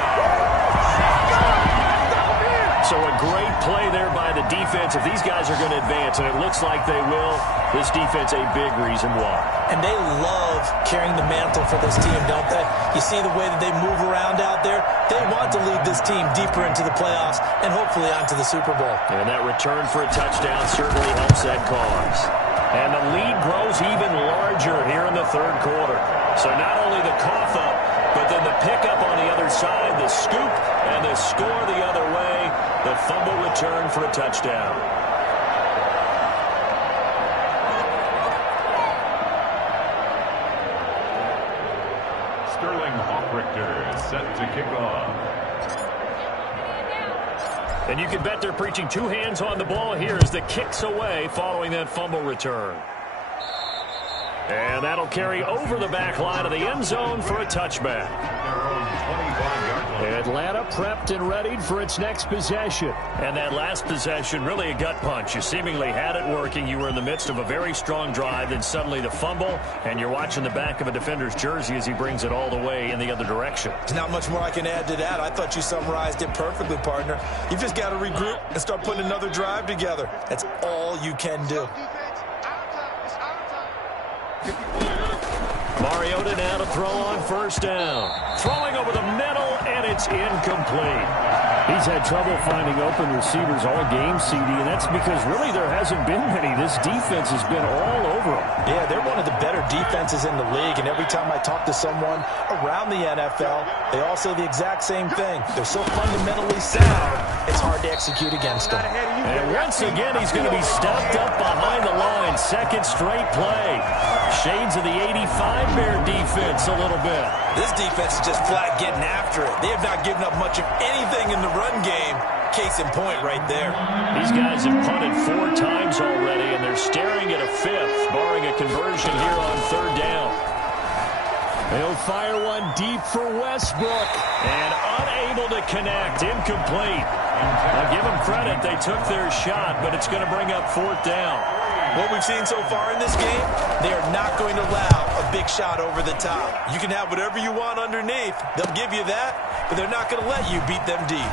So a great play there by the defense. If these guys are going to advance, and it looks like they will, this defense a big reason why. And they love carrying the mantle for this team, don't they? You see the way that they move around out there? They want to lead this team deeper into the playoffs and hopefully onto the Super Bowl. And that return for a touchdown certainly helps that cause. And the lead grows even larger here in the third quarter. So not only the cough up, but then the pickup on the other side, the scoop, and the score the other way. The fumble return for a touchdown. Sterling Hawk-Richter set to kick off. And you can bet they're preaching two hands on the ball here as the kick's away following that fumble return. And that'll carry over the back line of the end zone for a touchback. Atlanta prepped and readied for its next possession. And that last possession, really a gut punch. You seemingly had it working. You were in the midst of a very strong drive, then suddenly the fumble, and you're watching the back of a defender's jersey as he brings it all the way in the other direction. There's not much more I can add to that. I thought you summarized it perfectly, partner. You've just got to regroup and start putting another drive together. That's all you can do. Mariota now to throw on first down. Throwing over the middle, and it's incomplete. He's had trouble finding open receivers all game, CD, and that's because really there hasn't been many. This defense has been all over him. Yeah, they're one of the better defenses in the league, and every time I talk to someone around the NFL, they all say the exact same thing. They're so fundamentally sound, it's hard to execute against them. And once again, he's going to be stopped up behind the line. Second straight play. Shades of the 85 Bear defense a little bit. This defense is just flat getting after it. They have not given up much of anything in the run game. Case in point right there. These guys have punted 4 times already, and they're staring at a 5th, barring a conversion here on third down. They'll fire one deep for Westbrook. And unable to connect. Incomplete. I'll give them credit. They took their shot, but it's going to bring up fourth down. What we've seen so far in this game, they are not going to allow a big shot over the top. You can have whatever you want underneath. They'll give you that, but they're not going to let you beat them deep.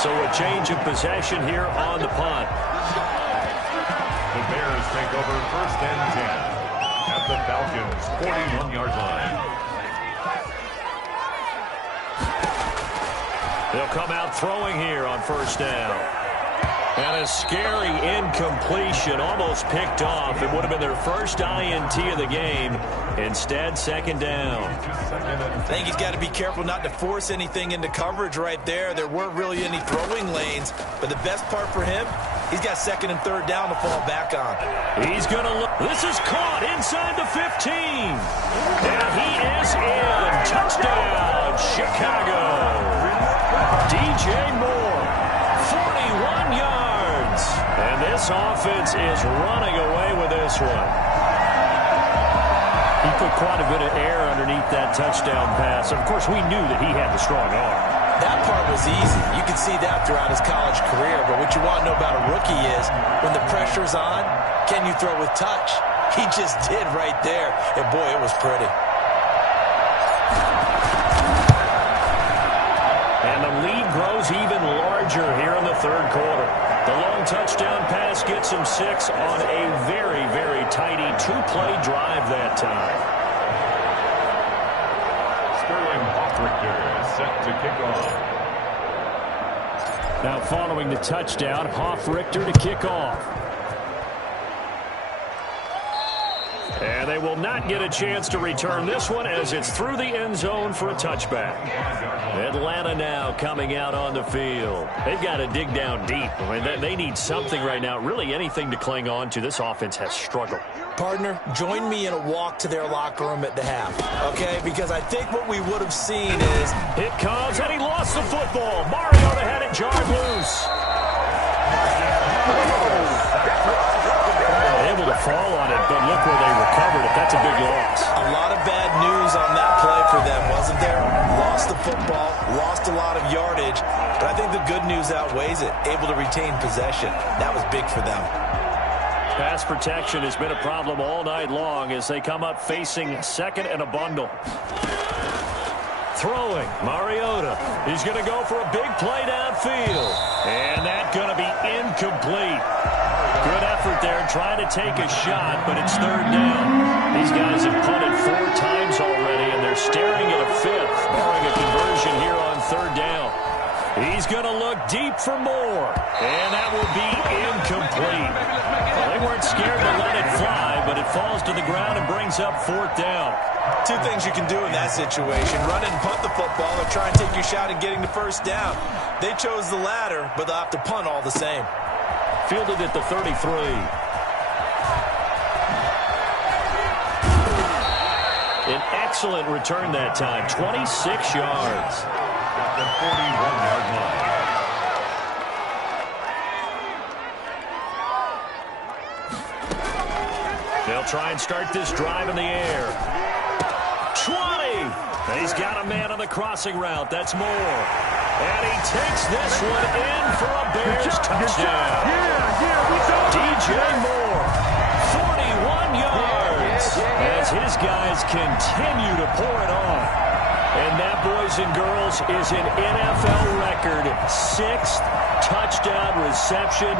So a change of possession here on the punt. The Bears take over first and 10 at the Falcons' 41-yard line. They'll come out throwing here on first down. And a scary incompletion, almost picked off. It would have been their first INT of the game. Instead, second down. I think he's got to be careful not to force anything into coverage right there. There weren't really any throwing lanes. But the best part for him, he's got second and third down to fall back on. He's going to look. This is caught inside the 15. And he is in. Touchdown, Chicago. DJ Moore, 41 yards. And this offense is running away with this one. He put quite a bit of air underneath that touchdown pass. Of course, we knew that he had the strong arm. That part was easy. You could see that throughout his college career. But what you want to know about a rookie is when the pressure's on, can you throw with touch? He just did right there. And, boy, it was pretty. third quarter. The long touchdown pass gets him 6 on a very, very tidy two-play drive that time. Sterling Hoffrichter is set to kick off. Now following the touchdown, Hoffrichter to kick off. And they will not get a chance to return this one as it's through the end zone for a touchback. Atlanta now coming out on the field. They've got to dig down deep. I mean, they need something right now, really anything to cling on to. This offense has struggled. Partner, join me in a walk to their locker room at the half, okay? Because I think what we would have seen is... It comes, and he lost the football. Mariota had it jarred loose. Able to fall on it, but look where they recovered it. That's a big loss. A lot of bad news on that play for them, wasn't there? Lost the football, lost a lot of yardage, but I think the good news outweighs it. Able to retain possession. That was big for them. Pass protection has been a problem all night long as they come up facing second and a bundle. Throwing, Mariota. He's going to go for a big play downfield. And that's going to be incomplete. Good effort there trying to take a shot, but it's third down. These guys have punted 4 times already, and they're staring at a 5th, barring a conversion here on third down. He's going to look deep for more, and that will be incomplete. Well, they weren't scared to let it fly, but it falls to the ground and brings up 4th down. 2 things you can do in that situation. Run and punt the football or try and take your shot at getting the first down. They chose the latter, but they'll have to punt all the same. Fielded at the 33. An excellent return that time, 26 yards. At the 41-yard line. They'll try and start this drive in the air. 20! He's got a man on the crossing route. That's Moore. And he takes this one in for a Bears touchdown. DJ Moore, 41 yards, as his guys continue to pour it on. And that, boys and girls, is an NFL record 6th touchdown reception.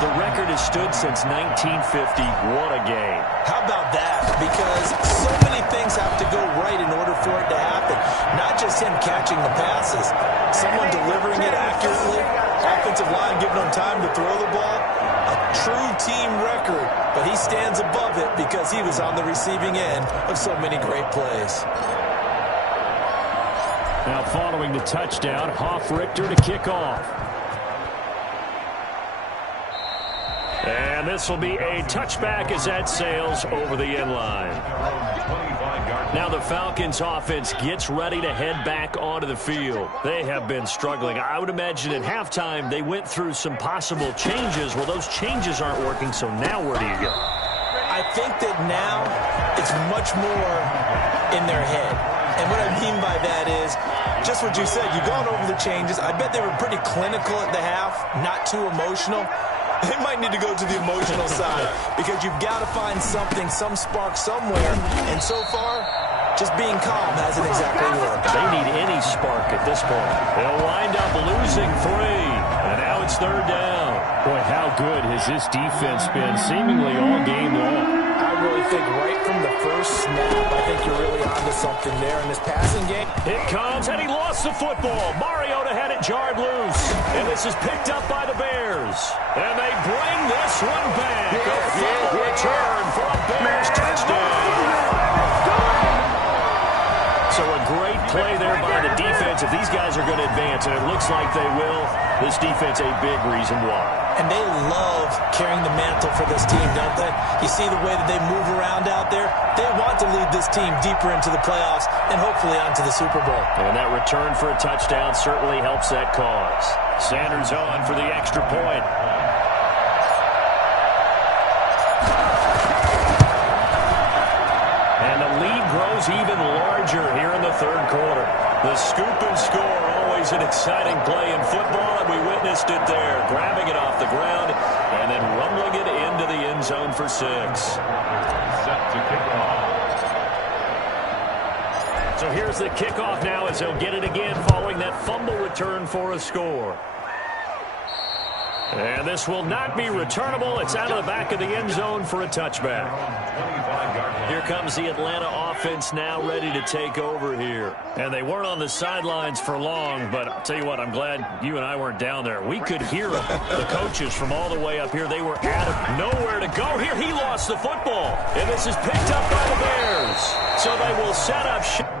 The record has stood since 1950. What a game. How about that? Because so many things have to go right in order for it to happen. Not just him catching the passes. Someone delivering it accurately. Offensive line giving him time to throw the ball. A true team record. But he stands above it because he was on the receiving end of so many great plays. Now following the touchdown, Hoffrichter to kick off. And this will be a touchback as that sails over the end line. Now the Falcons offense gets ready to head back onto the field. They have been struggling. I would imagine at halftime they went through some possible changes. Well, those changes aren't working, so now where do you go? I think that now it's much more in their head. And what I mean by that is just what you said. You've gone over the changes. I bet they were pretty clinical at the half, not too emotional. They might need to go to the emotional side because you've got to find something, some spark somewhere. And so far, just being calm hasn't exactly worked. They need any spark at this point. They'll wind up losing 3. And now it's third down. Boy, how good has this defense been seemingly all game long? I really think right from the first snap, I think you're really onto something there in this passing game. It comes, and he lost the football. Mariota had it jarred loose. And this is picked up by the Bears. And they bring this one back. A fumble return for a Bears touchdown. So a great play there by the defense. If these guys are going to advance, and it looks like they will, this defense a big reason why. And they love carrying the mantle for this team, don't they? You see the way that they move around out there? They want to lead this team deeper into the playoffs and hopefully onto the Super Bowl. And that return for a touchdown certainly helps that cause. Sanders on for the extra point. And the lead grows even larger here in the third quarter. The scoop and score, always an exciting play in football, and we witnessed it there. Grabbing it off the ground and then rumbling it into the end zone for 6. Set to kick off. So here's the kickoff now as they'll get it again following that fumble return for a score. And this will not be returnable. It's out of the back of the end zone for a touchback. Here comes the Atlanta offense now ready to take over here. And they weren't on the sidelines for long, but I'll tell you what, I'm glad you and I weren't down there. We could hear them. The coaches from all the way up here, they were adamant. Nowhere to go here. He lost the football. And this is picked up by the Bears. So they will set up shop.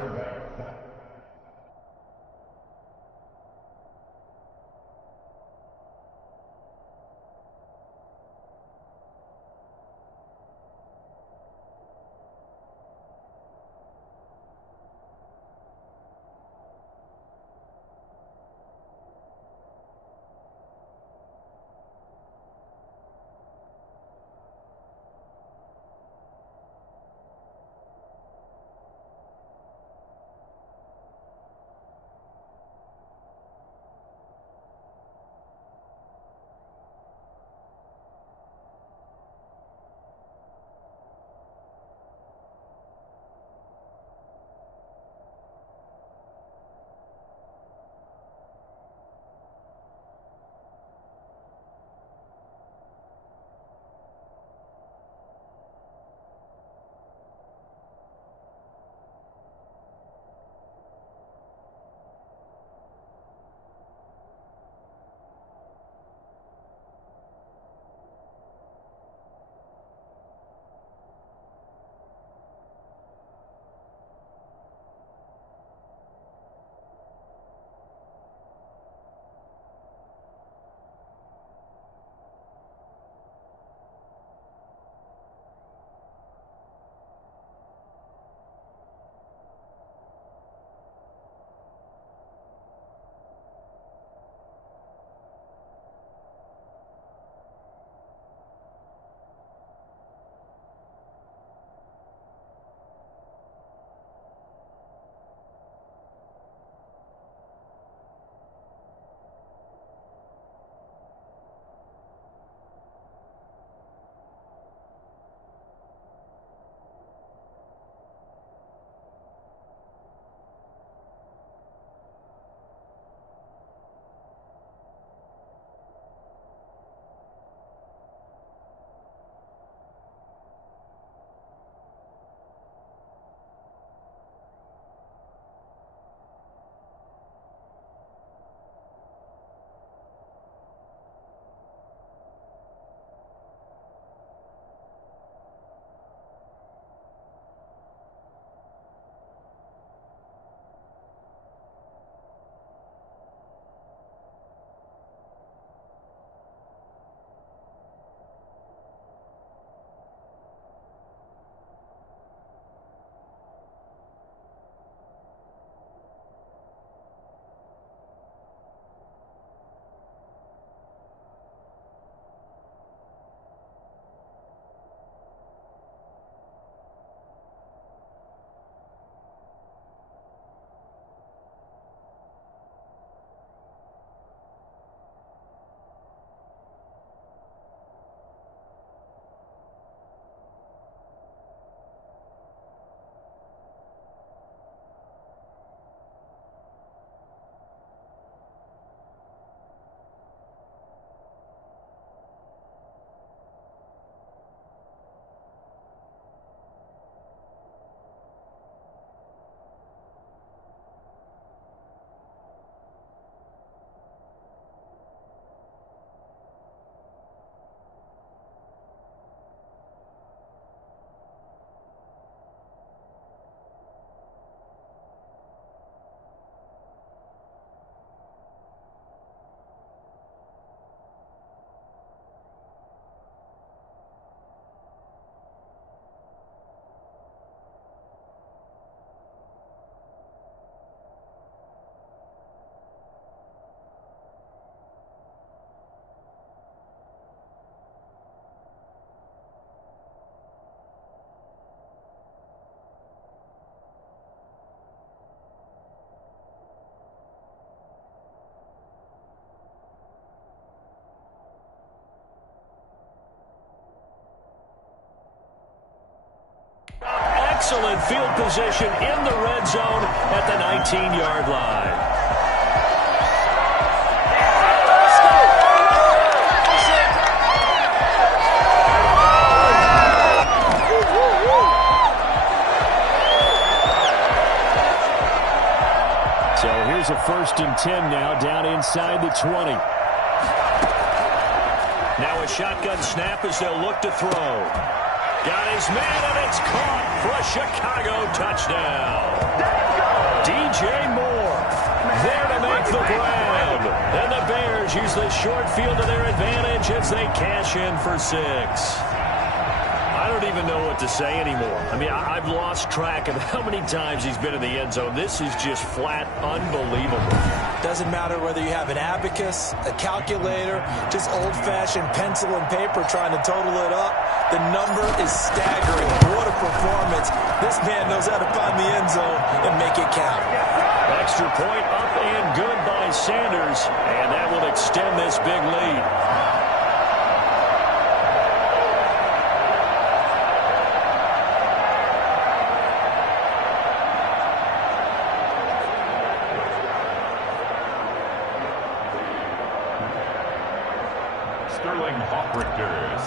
Excellent field position in the red zone at the 19-yard line. 1st and 10 now, down inside the 20. Now a shotgun snap as they'll look to throw. Got his man, and it's caught for a Chicago touchdown. DJ Moore there to make the grab. And the Bears use the short field to their advantage as they cash in for 6. I don't even know what to say anymore. I mean, I've lost track of how many times he's been in the end zone. This is just flat unbelievable. Doesn't matter whether you have an abacus, a calculator, just old-fashioned pencil and paper trying to total it up. The number is staggering. What a performance. This man knows how to find the end zone and make it count. Extra point up and good by Sanders, and that will extend this big lead.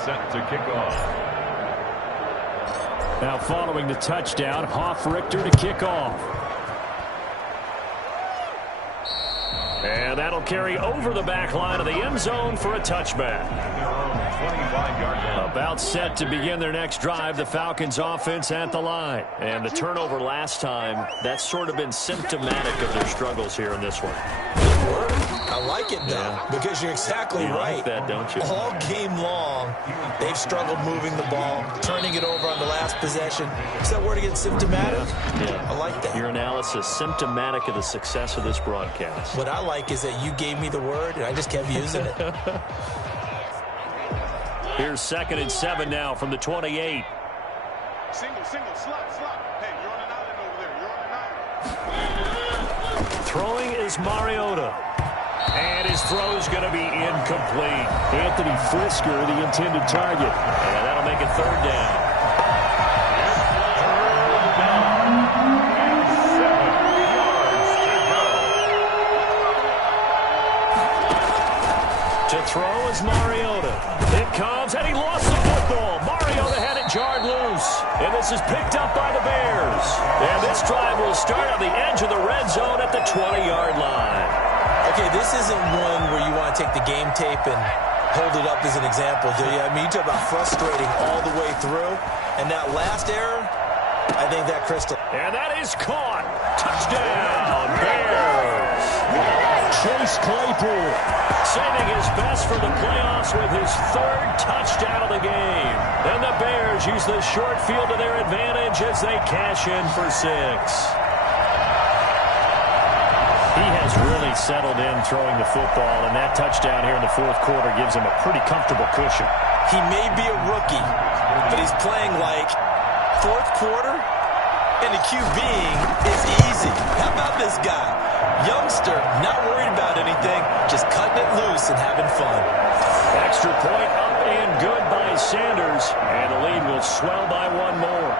Set to kick off. Now following the touchdown, Hoff-Richter to kick off. And that'll carry over the back line of the end zone for a touchback. About set to begin their next drive, the Falcons offense at the line. And the turnover last time, that's sort of been symptomatic of their struggles here in this one. I like it, though, because you're exactly right. Like that, don't you? All game long, they've struggled moving the ball, turning it over on the last possession. Is that word again, symptomatic? Yeah. I like that. Your analysis, symptomatic of the success of this broadcast. What I like is that you gave me the word, and I just kept using it. Here's 2nd and 7 now from the 28. Single, slot. Hey, you're on an island over there. You're on an island. Throwing is Mariota. And his throw's going to be incomplete. Anthony Frisker, the intended target. And that'll make it 3rd down. To throw is Mariota. It comes, and he lost the football. Mariota had it jarred loose. And this is picked up by the Bears. And this drive will start on the edge of the red zone at the 20-yard line. Okay, this isn't one where you want to take the game tape and hold it up as an example, do you? I mean, you talk about frustrating all the way through. And that last error, I think that crystal. And that is caught. Touchdown, Bears. Chase Claypool saving his best for the playoffs with his 3rd touchdown of the game. And the Bears use the short field to their advantage as they cash in for 6. He has really settled in throwing the football, and that touchdown here in the 4th quarter gives him a pretty comfortable cushion. He may be a rookie, but he's playing like 4th quarter, and the QBing is easy. How about this guy? Youngster, not worried about anything, just cutting it loose and having fun. Extra point up and good by Sanders, and the lead will swell by 1 more.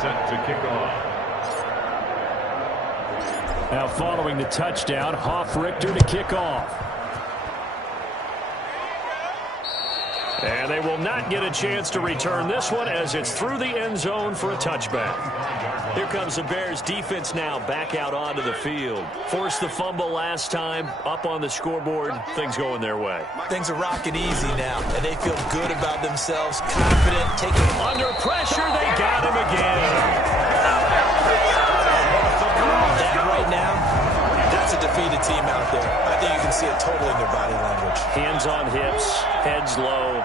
Set to kick off. Now following the touchdown, Hoff-Richter to kick off. And they will not get a chance to return this one as it's through the end zone for a touchback. Here comes the Bears defense now back out onto the field. Forced the fumble last time, up on the scoreboard, things going their way. Things are rocking easy now, and they feel good about themselves, confident, taking under pressure. They got him again. That right now, that's a defeated team out there. I think you can see it totally in their body language. Hands on hips, heads low.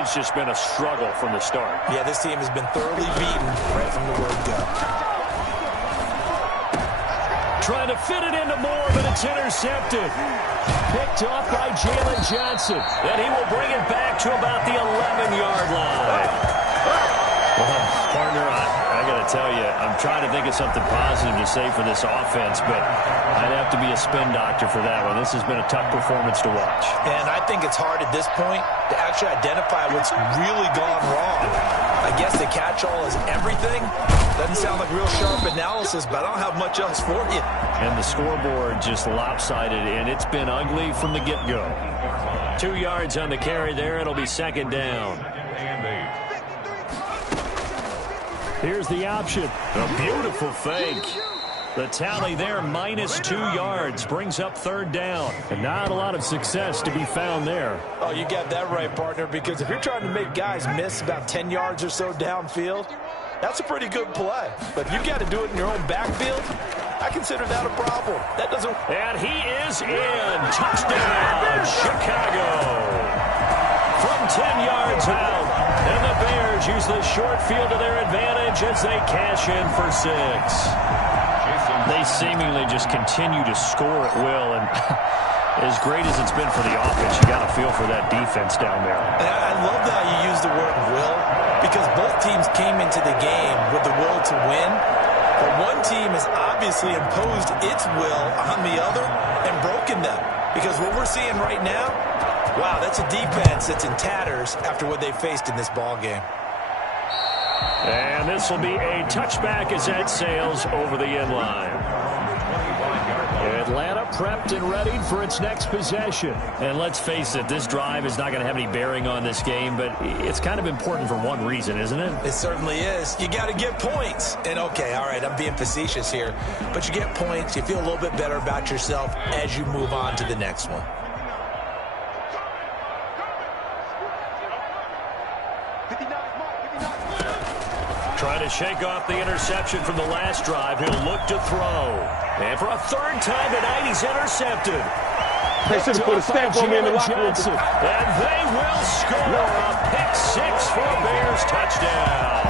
It's just been a struggle from the start. Yeah, this team has been thoroughly beaten right from the word go. Trying to fit it into Moore, but it's intercepted. Picked off by Jalen Johnson. And he will bring it back to about the 11-yard line. Well, partner, I got to tell you, I'm trying to think of something positive to say for this offense, but I'd have to be a spin doctor for that one. This has been a tough performance to watch. And I think it's hard at this point to actually identify what's really gone wrong. I guess the catch-all is everything. Doesn't sound like real sharp analysis, but I don't have much else for you. And the scoreboard just lopsided, and it's been ugly from the get-go. 2 yards on the carry there. It'll be 2nd down. Here's the option. A beautiful fake. The tally there, -2 yards, brings up 3rd down. And not a lot of success to be found there. Oh, you got that right, partner, because if you're trying to make guys miss about 10 yards or so downfield, that's a pretty good play. But if you got to do it in your own backfield, I consider that a problem. That doesn't... And he is in. Touchdown, Chicago. From 10 yards out. And the Bears use the short field to their advantage as they cash in for 6. They seemingly just continue to score at will, and as great as it's been for the offense, you got to feel for that defense down there. And I love how you use the word will, because both teams came into the game with the will to win, but one team has obviously imposed its will on the other and broken them, because what we're seeing right now, wow, that's a defense that's in tatters after what they faced in this ball game. And this will be a touchback as that sails over the end line. Atlanta prepped and ready for its next possession. And let's face it, this drive is not going to have any bearing on this game, but it's kind of important for one reason, isn't it? It certainly is. You got to get points. And, okay, all right, I'm being facetious here, but you get points, you feel a little bit better about yourself as you move on to the next one. Trying to shake off the interception from the last drive. He'll look to throw. And for a 3rd time tonight, he's intercepted. They should have put a stamp on me in the locker room. And they will score a pick 6 for a Bears touchdown.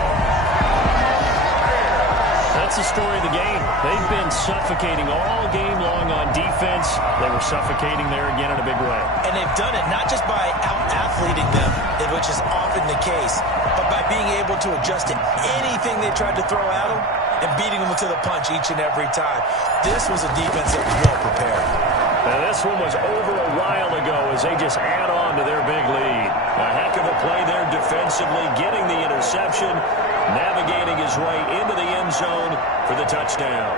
That's the story of the game. They've been suffocating all game long on defense. They were suffocating there again in a big way. And they've done it not just by out-athleting them, which is often the case, but by being able to adjust to anything they tried to throw at them and beating them to the punch each and every time. This was a defense that was well prepared. Now this one was over a while ago as they just add on to their big lead. A heck of a play there defensively, getting the interception, navigating his way into the end zone for the touchdown.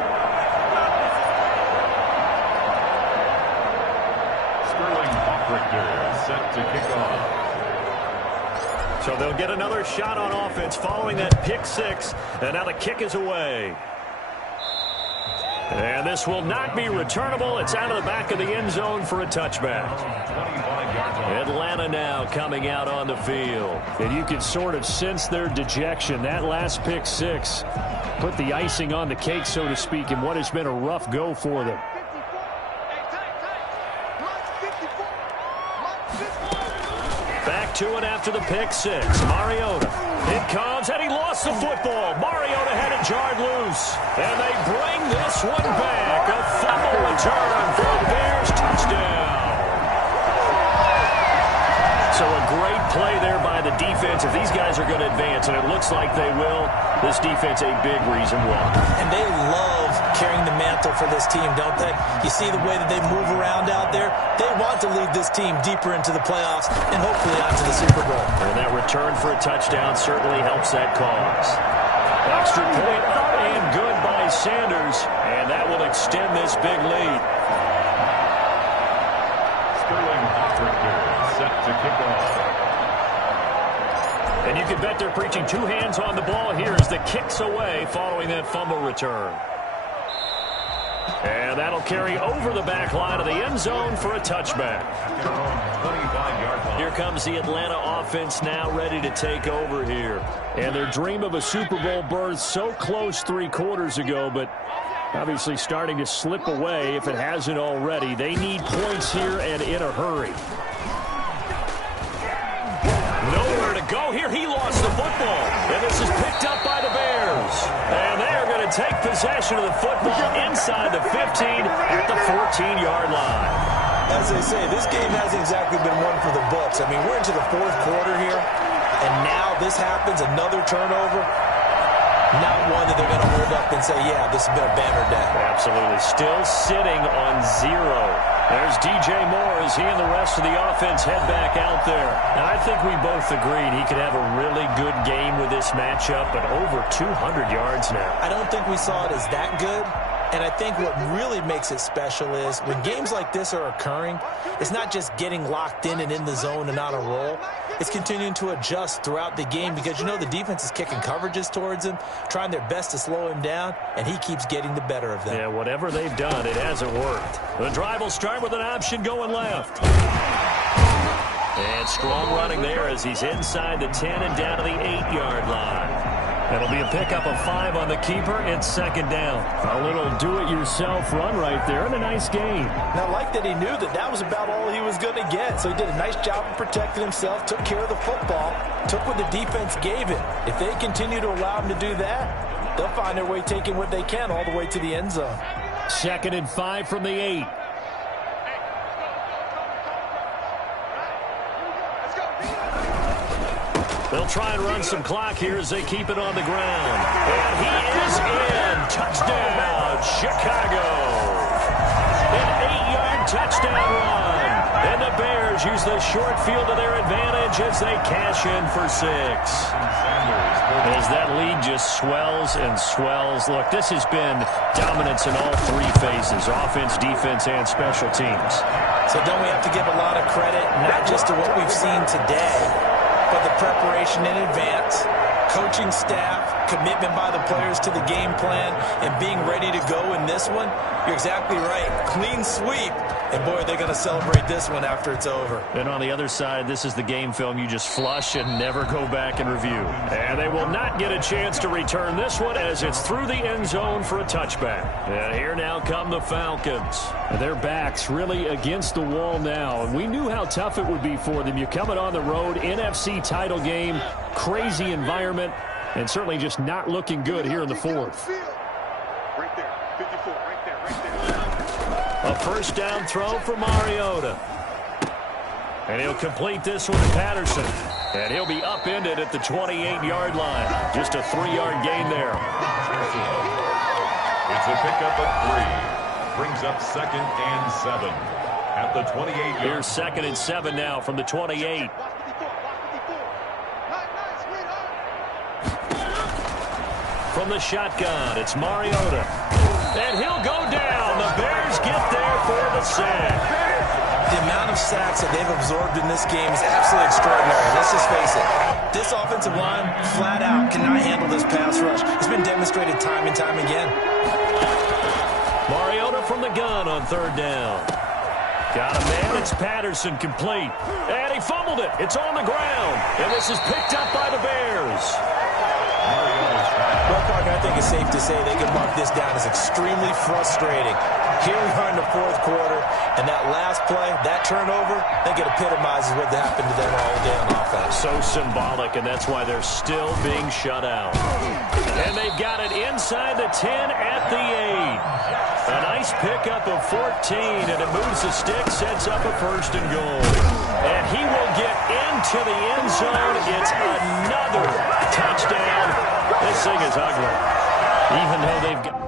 Set to kick off. So they'll get another shot on offense following that pick 6, and now the kick is away. And this will not be returnable. It's out of the back of the end zone for a touchback. Atlanta now coming out on the field. And you can sort of sense their dejection. That last pick 6 put the icing on the cake, so to speak, in what has been a rough go for them. Back to it after the pick 6. Mariota. It comes, and he lost the football. Mariota had it jarred loose. And they bring this one back. A fumble return for a Bears touchdown. So a great play there by the defense. If these guys are going to advance, and it looks like they will, this defense a big reason why. And they love carrying the mantle for this team, don't they? You see the way that they move around out there? They want to lead this team deeper into the playoffs and hopefully onto the Super Bowl. And that return for a touchdown certainly helps that cause. Extra point up and good by Sanders, and that will extend this big lead. Set to kick off. And you can bet they're preaching 2 hands on the ball here as the kick's away following that fumble return. And that'll carry over the back line of the end zone for a touchback. Here comes the Atlanta offense now ready to take over here. And their dream of a Super Bowl berth so close 3 quarters ago, but obviously starting to slip away if it hasn't already. They need points here and in a hurry. Nowhere to go here. He lost the football. And this is picked up by the Bears. And they are going to take possession of the football inside the 15 at the 14-yard line. As they say, this game hasn't exactly been one for the books. I mean, we're into the 4th quarter here, and now this happens, another turnover. Not one that they're going to hold up and say, yeah, this has been a banner day. Absolutely. Still sitting on 0. There's DJ Moore as he and the rest of the offense head back out there. And I think we both agreed he could have a really good game with this matchup, but over 200 yards now. I don't think we saw it as that good. And I think what really makes it special is when games like this are occurring, it's not just getting locked in and in the zone and on a roll. is continuing to adjust throughout the game because you know the defense is kicking coverages towards him, trying their best to slow him down, and he keeps getting the better of them. Yeah, whatever they've done, it hasn't worked. The drive will start with an option going left. And strong running there as he's inside the 10 and down to the 8-yard line. That'll be a pickup of 5 on the keeper. It's second down. A little do-it-yourself run right there and a nice gain. Now, I like that he knew that that was about all he was going to get. So he did a nice job of protecting himself, took care of the football, took what the defense gave him. If they continue to allow him to do that, they'll find their way taking what they can all the way to the end zone. Second and 5 from the 8. They'll try and run some clock here as they keep it on the ground. And he is in. Touchdown, Chicago. An 8-yard touchdown run. And the Bears use the short field to their advantage as they cash in for 6. As that lead just swells and swells. Look, this has been dominance in all 3 phases, offense, defense, and special teams. So don't we have to give a lot of credit, not just to what we've seen today, but the preparation in advance, coaching staff, commitment by the players to the game plan, and being ready to go in this one? You're exactly right. Clean sweep. And, boy, they're going to celebrate this one after it's over. And on the other side, this is the game film you just flush and never go back and review. And they will not get a chance to return this one as it's through the end zone for a touchback. And here now come the Falcons. And their backs really against the wall now. And we knew how tough it would be for them. You're coming on the road, NFC title game, crazy environment, and certainly just not looking good here in the fourth. Right there, 54, right there, right there. A first down throw for Mariota. And he'll complete this one to Patterson. And he'll be upended at the 28-yard line. Just a 3-yard gain there. It's a pickup of 3. Brings up 2nd and 7 at the 28-yard. Here's 2nd and 7 now from the 28. From the shotgun, it's Mariota. And he'll go down. The Bears get there for the sack. The amount of sacks that they've absorbed in this game is absolutely extraordinary. Let's just face it. This offensive line, flat out, cannot handle this pass rush. It's been demonstrated time and time again. Mariota from the gun on 3rd down. Got a man. It's Patterson complete. And he fumbled it. It's on the ground. And this is picked up by the Bears. Well, Parker, I think it's safe to say they can mark this down as extremely frustrating. Here we are in the 4th quarter, and that last play, that turnover, I think it epitomizes what happened to them all day on offense. So symbolic, and that's why they're still being shut out. And they've got it inside the 10 at the 8. A nice pickup of 14, and it moves the stick, sets up a 1st and goal. And he will get into the end zone. It's another touchdown. This thing is ugly. Even though they've got...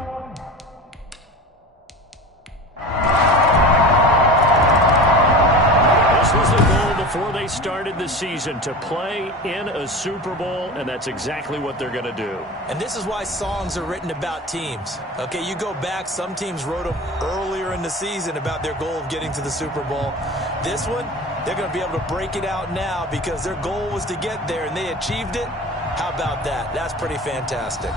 This was the goal before they started the season, to play in a Super Bowl, and that's exactly what they're going to do. And this is why songs are written about teams. Okay, you go back, some teams wrote them earlier in the season about their goal of getting to the Super Bowl. This one, they're going to be able to break it out now because their goal was to get there, and they achieved it. How about that? That's pretty fantastic.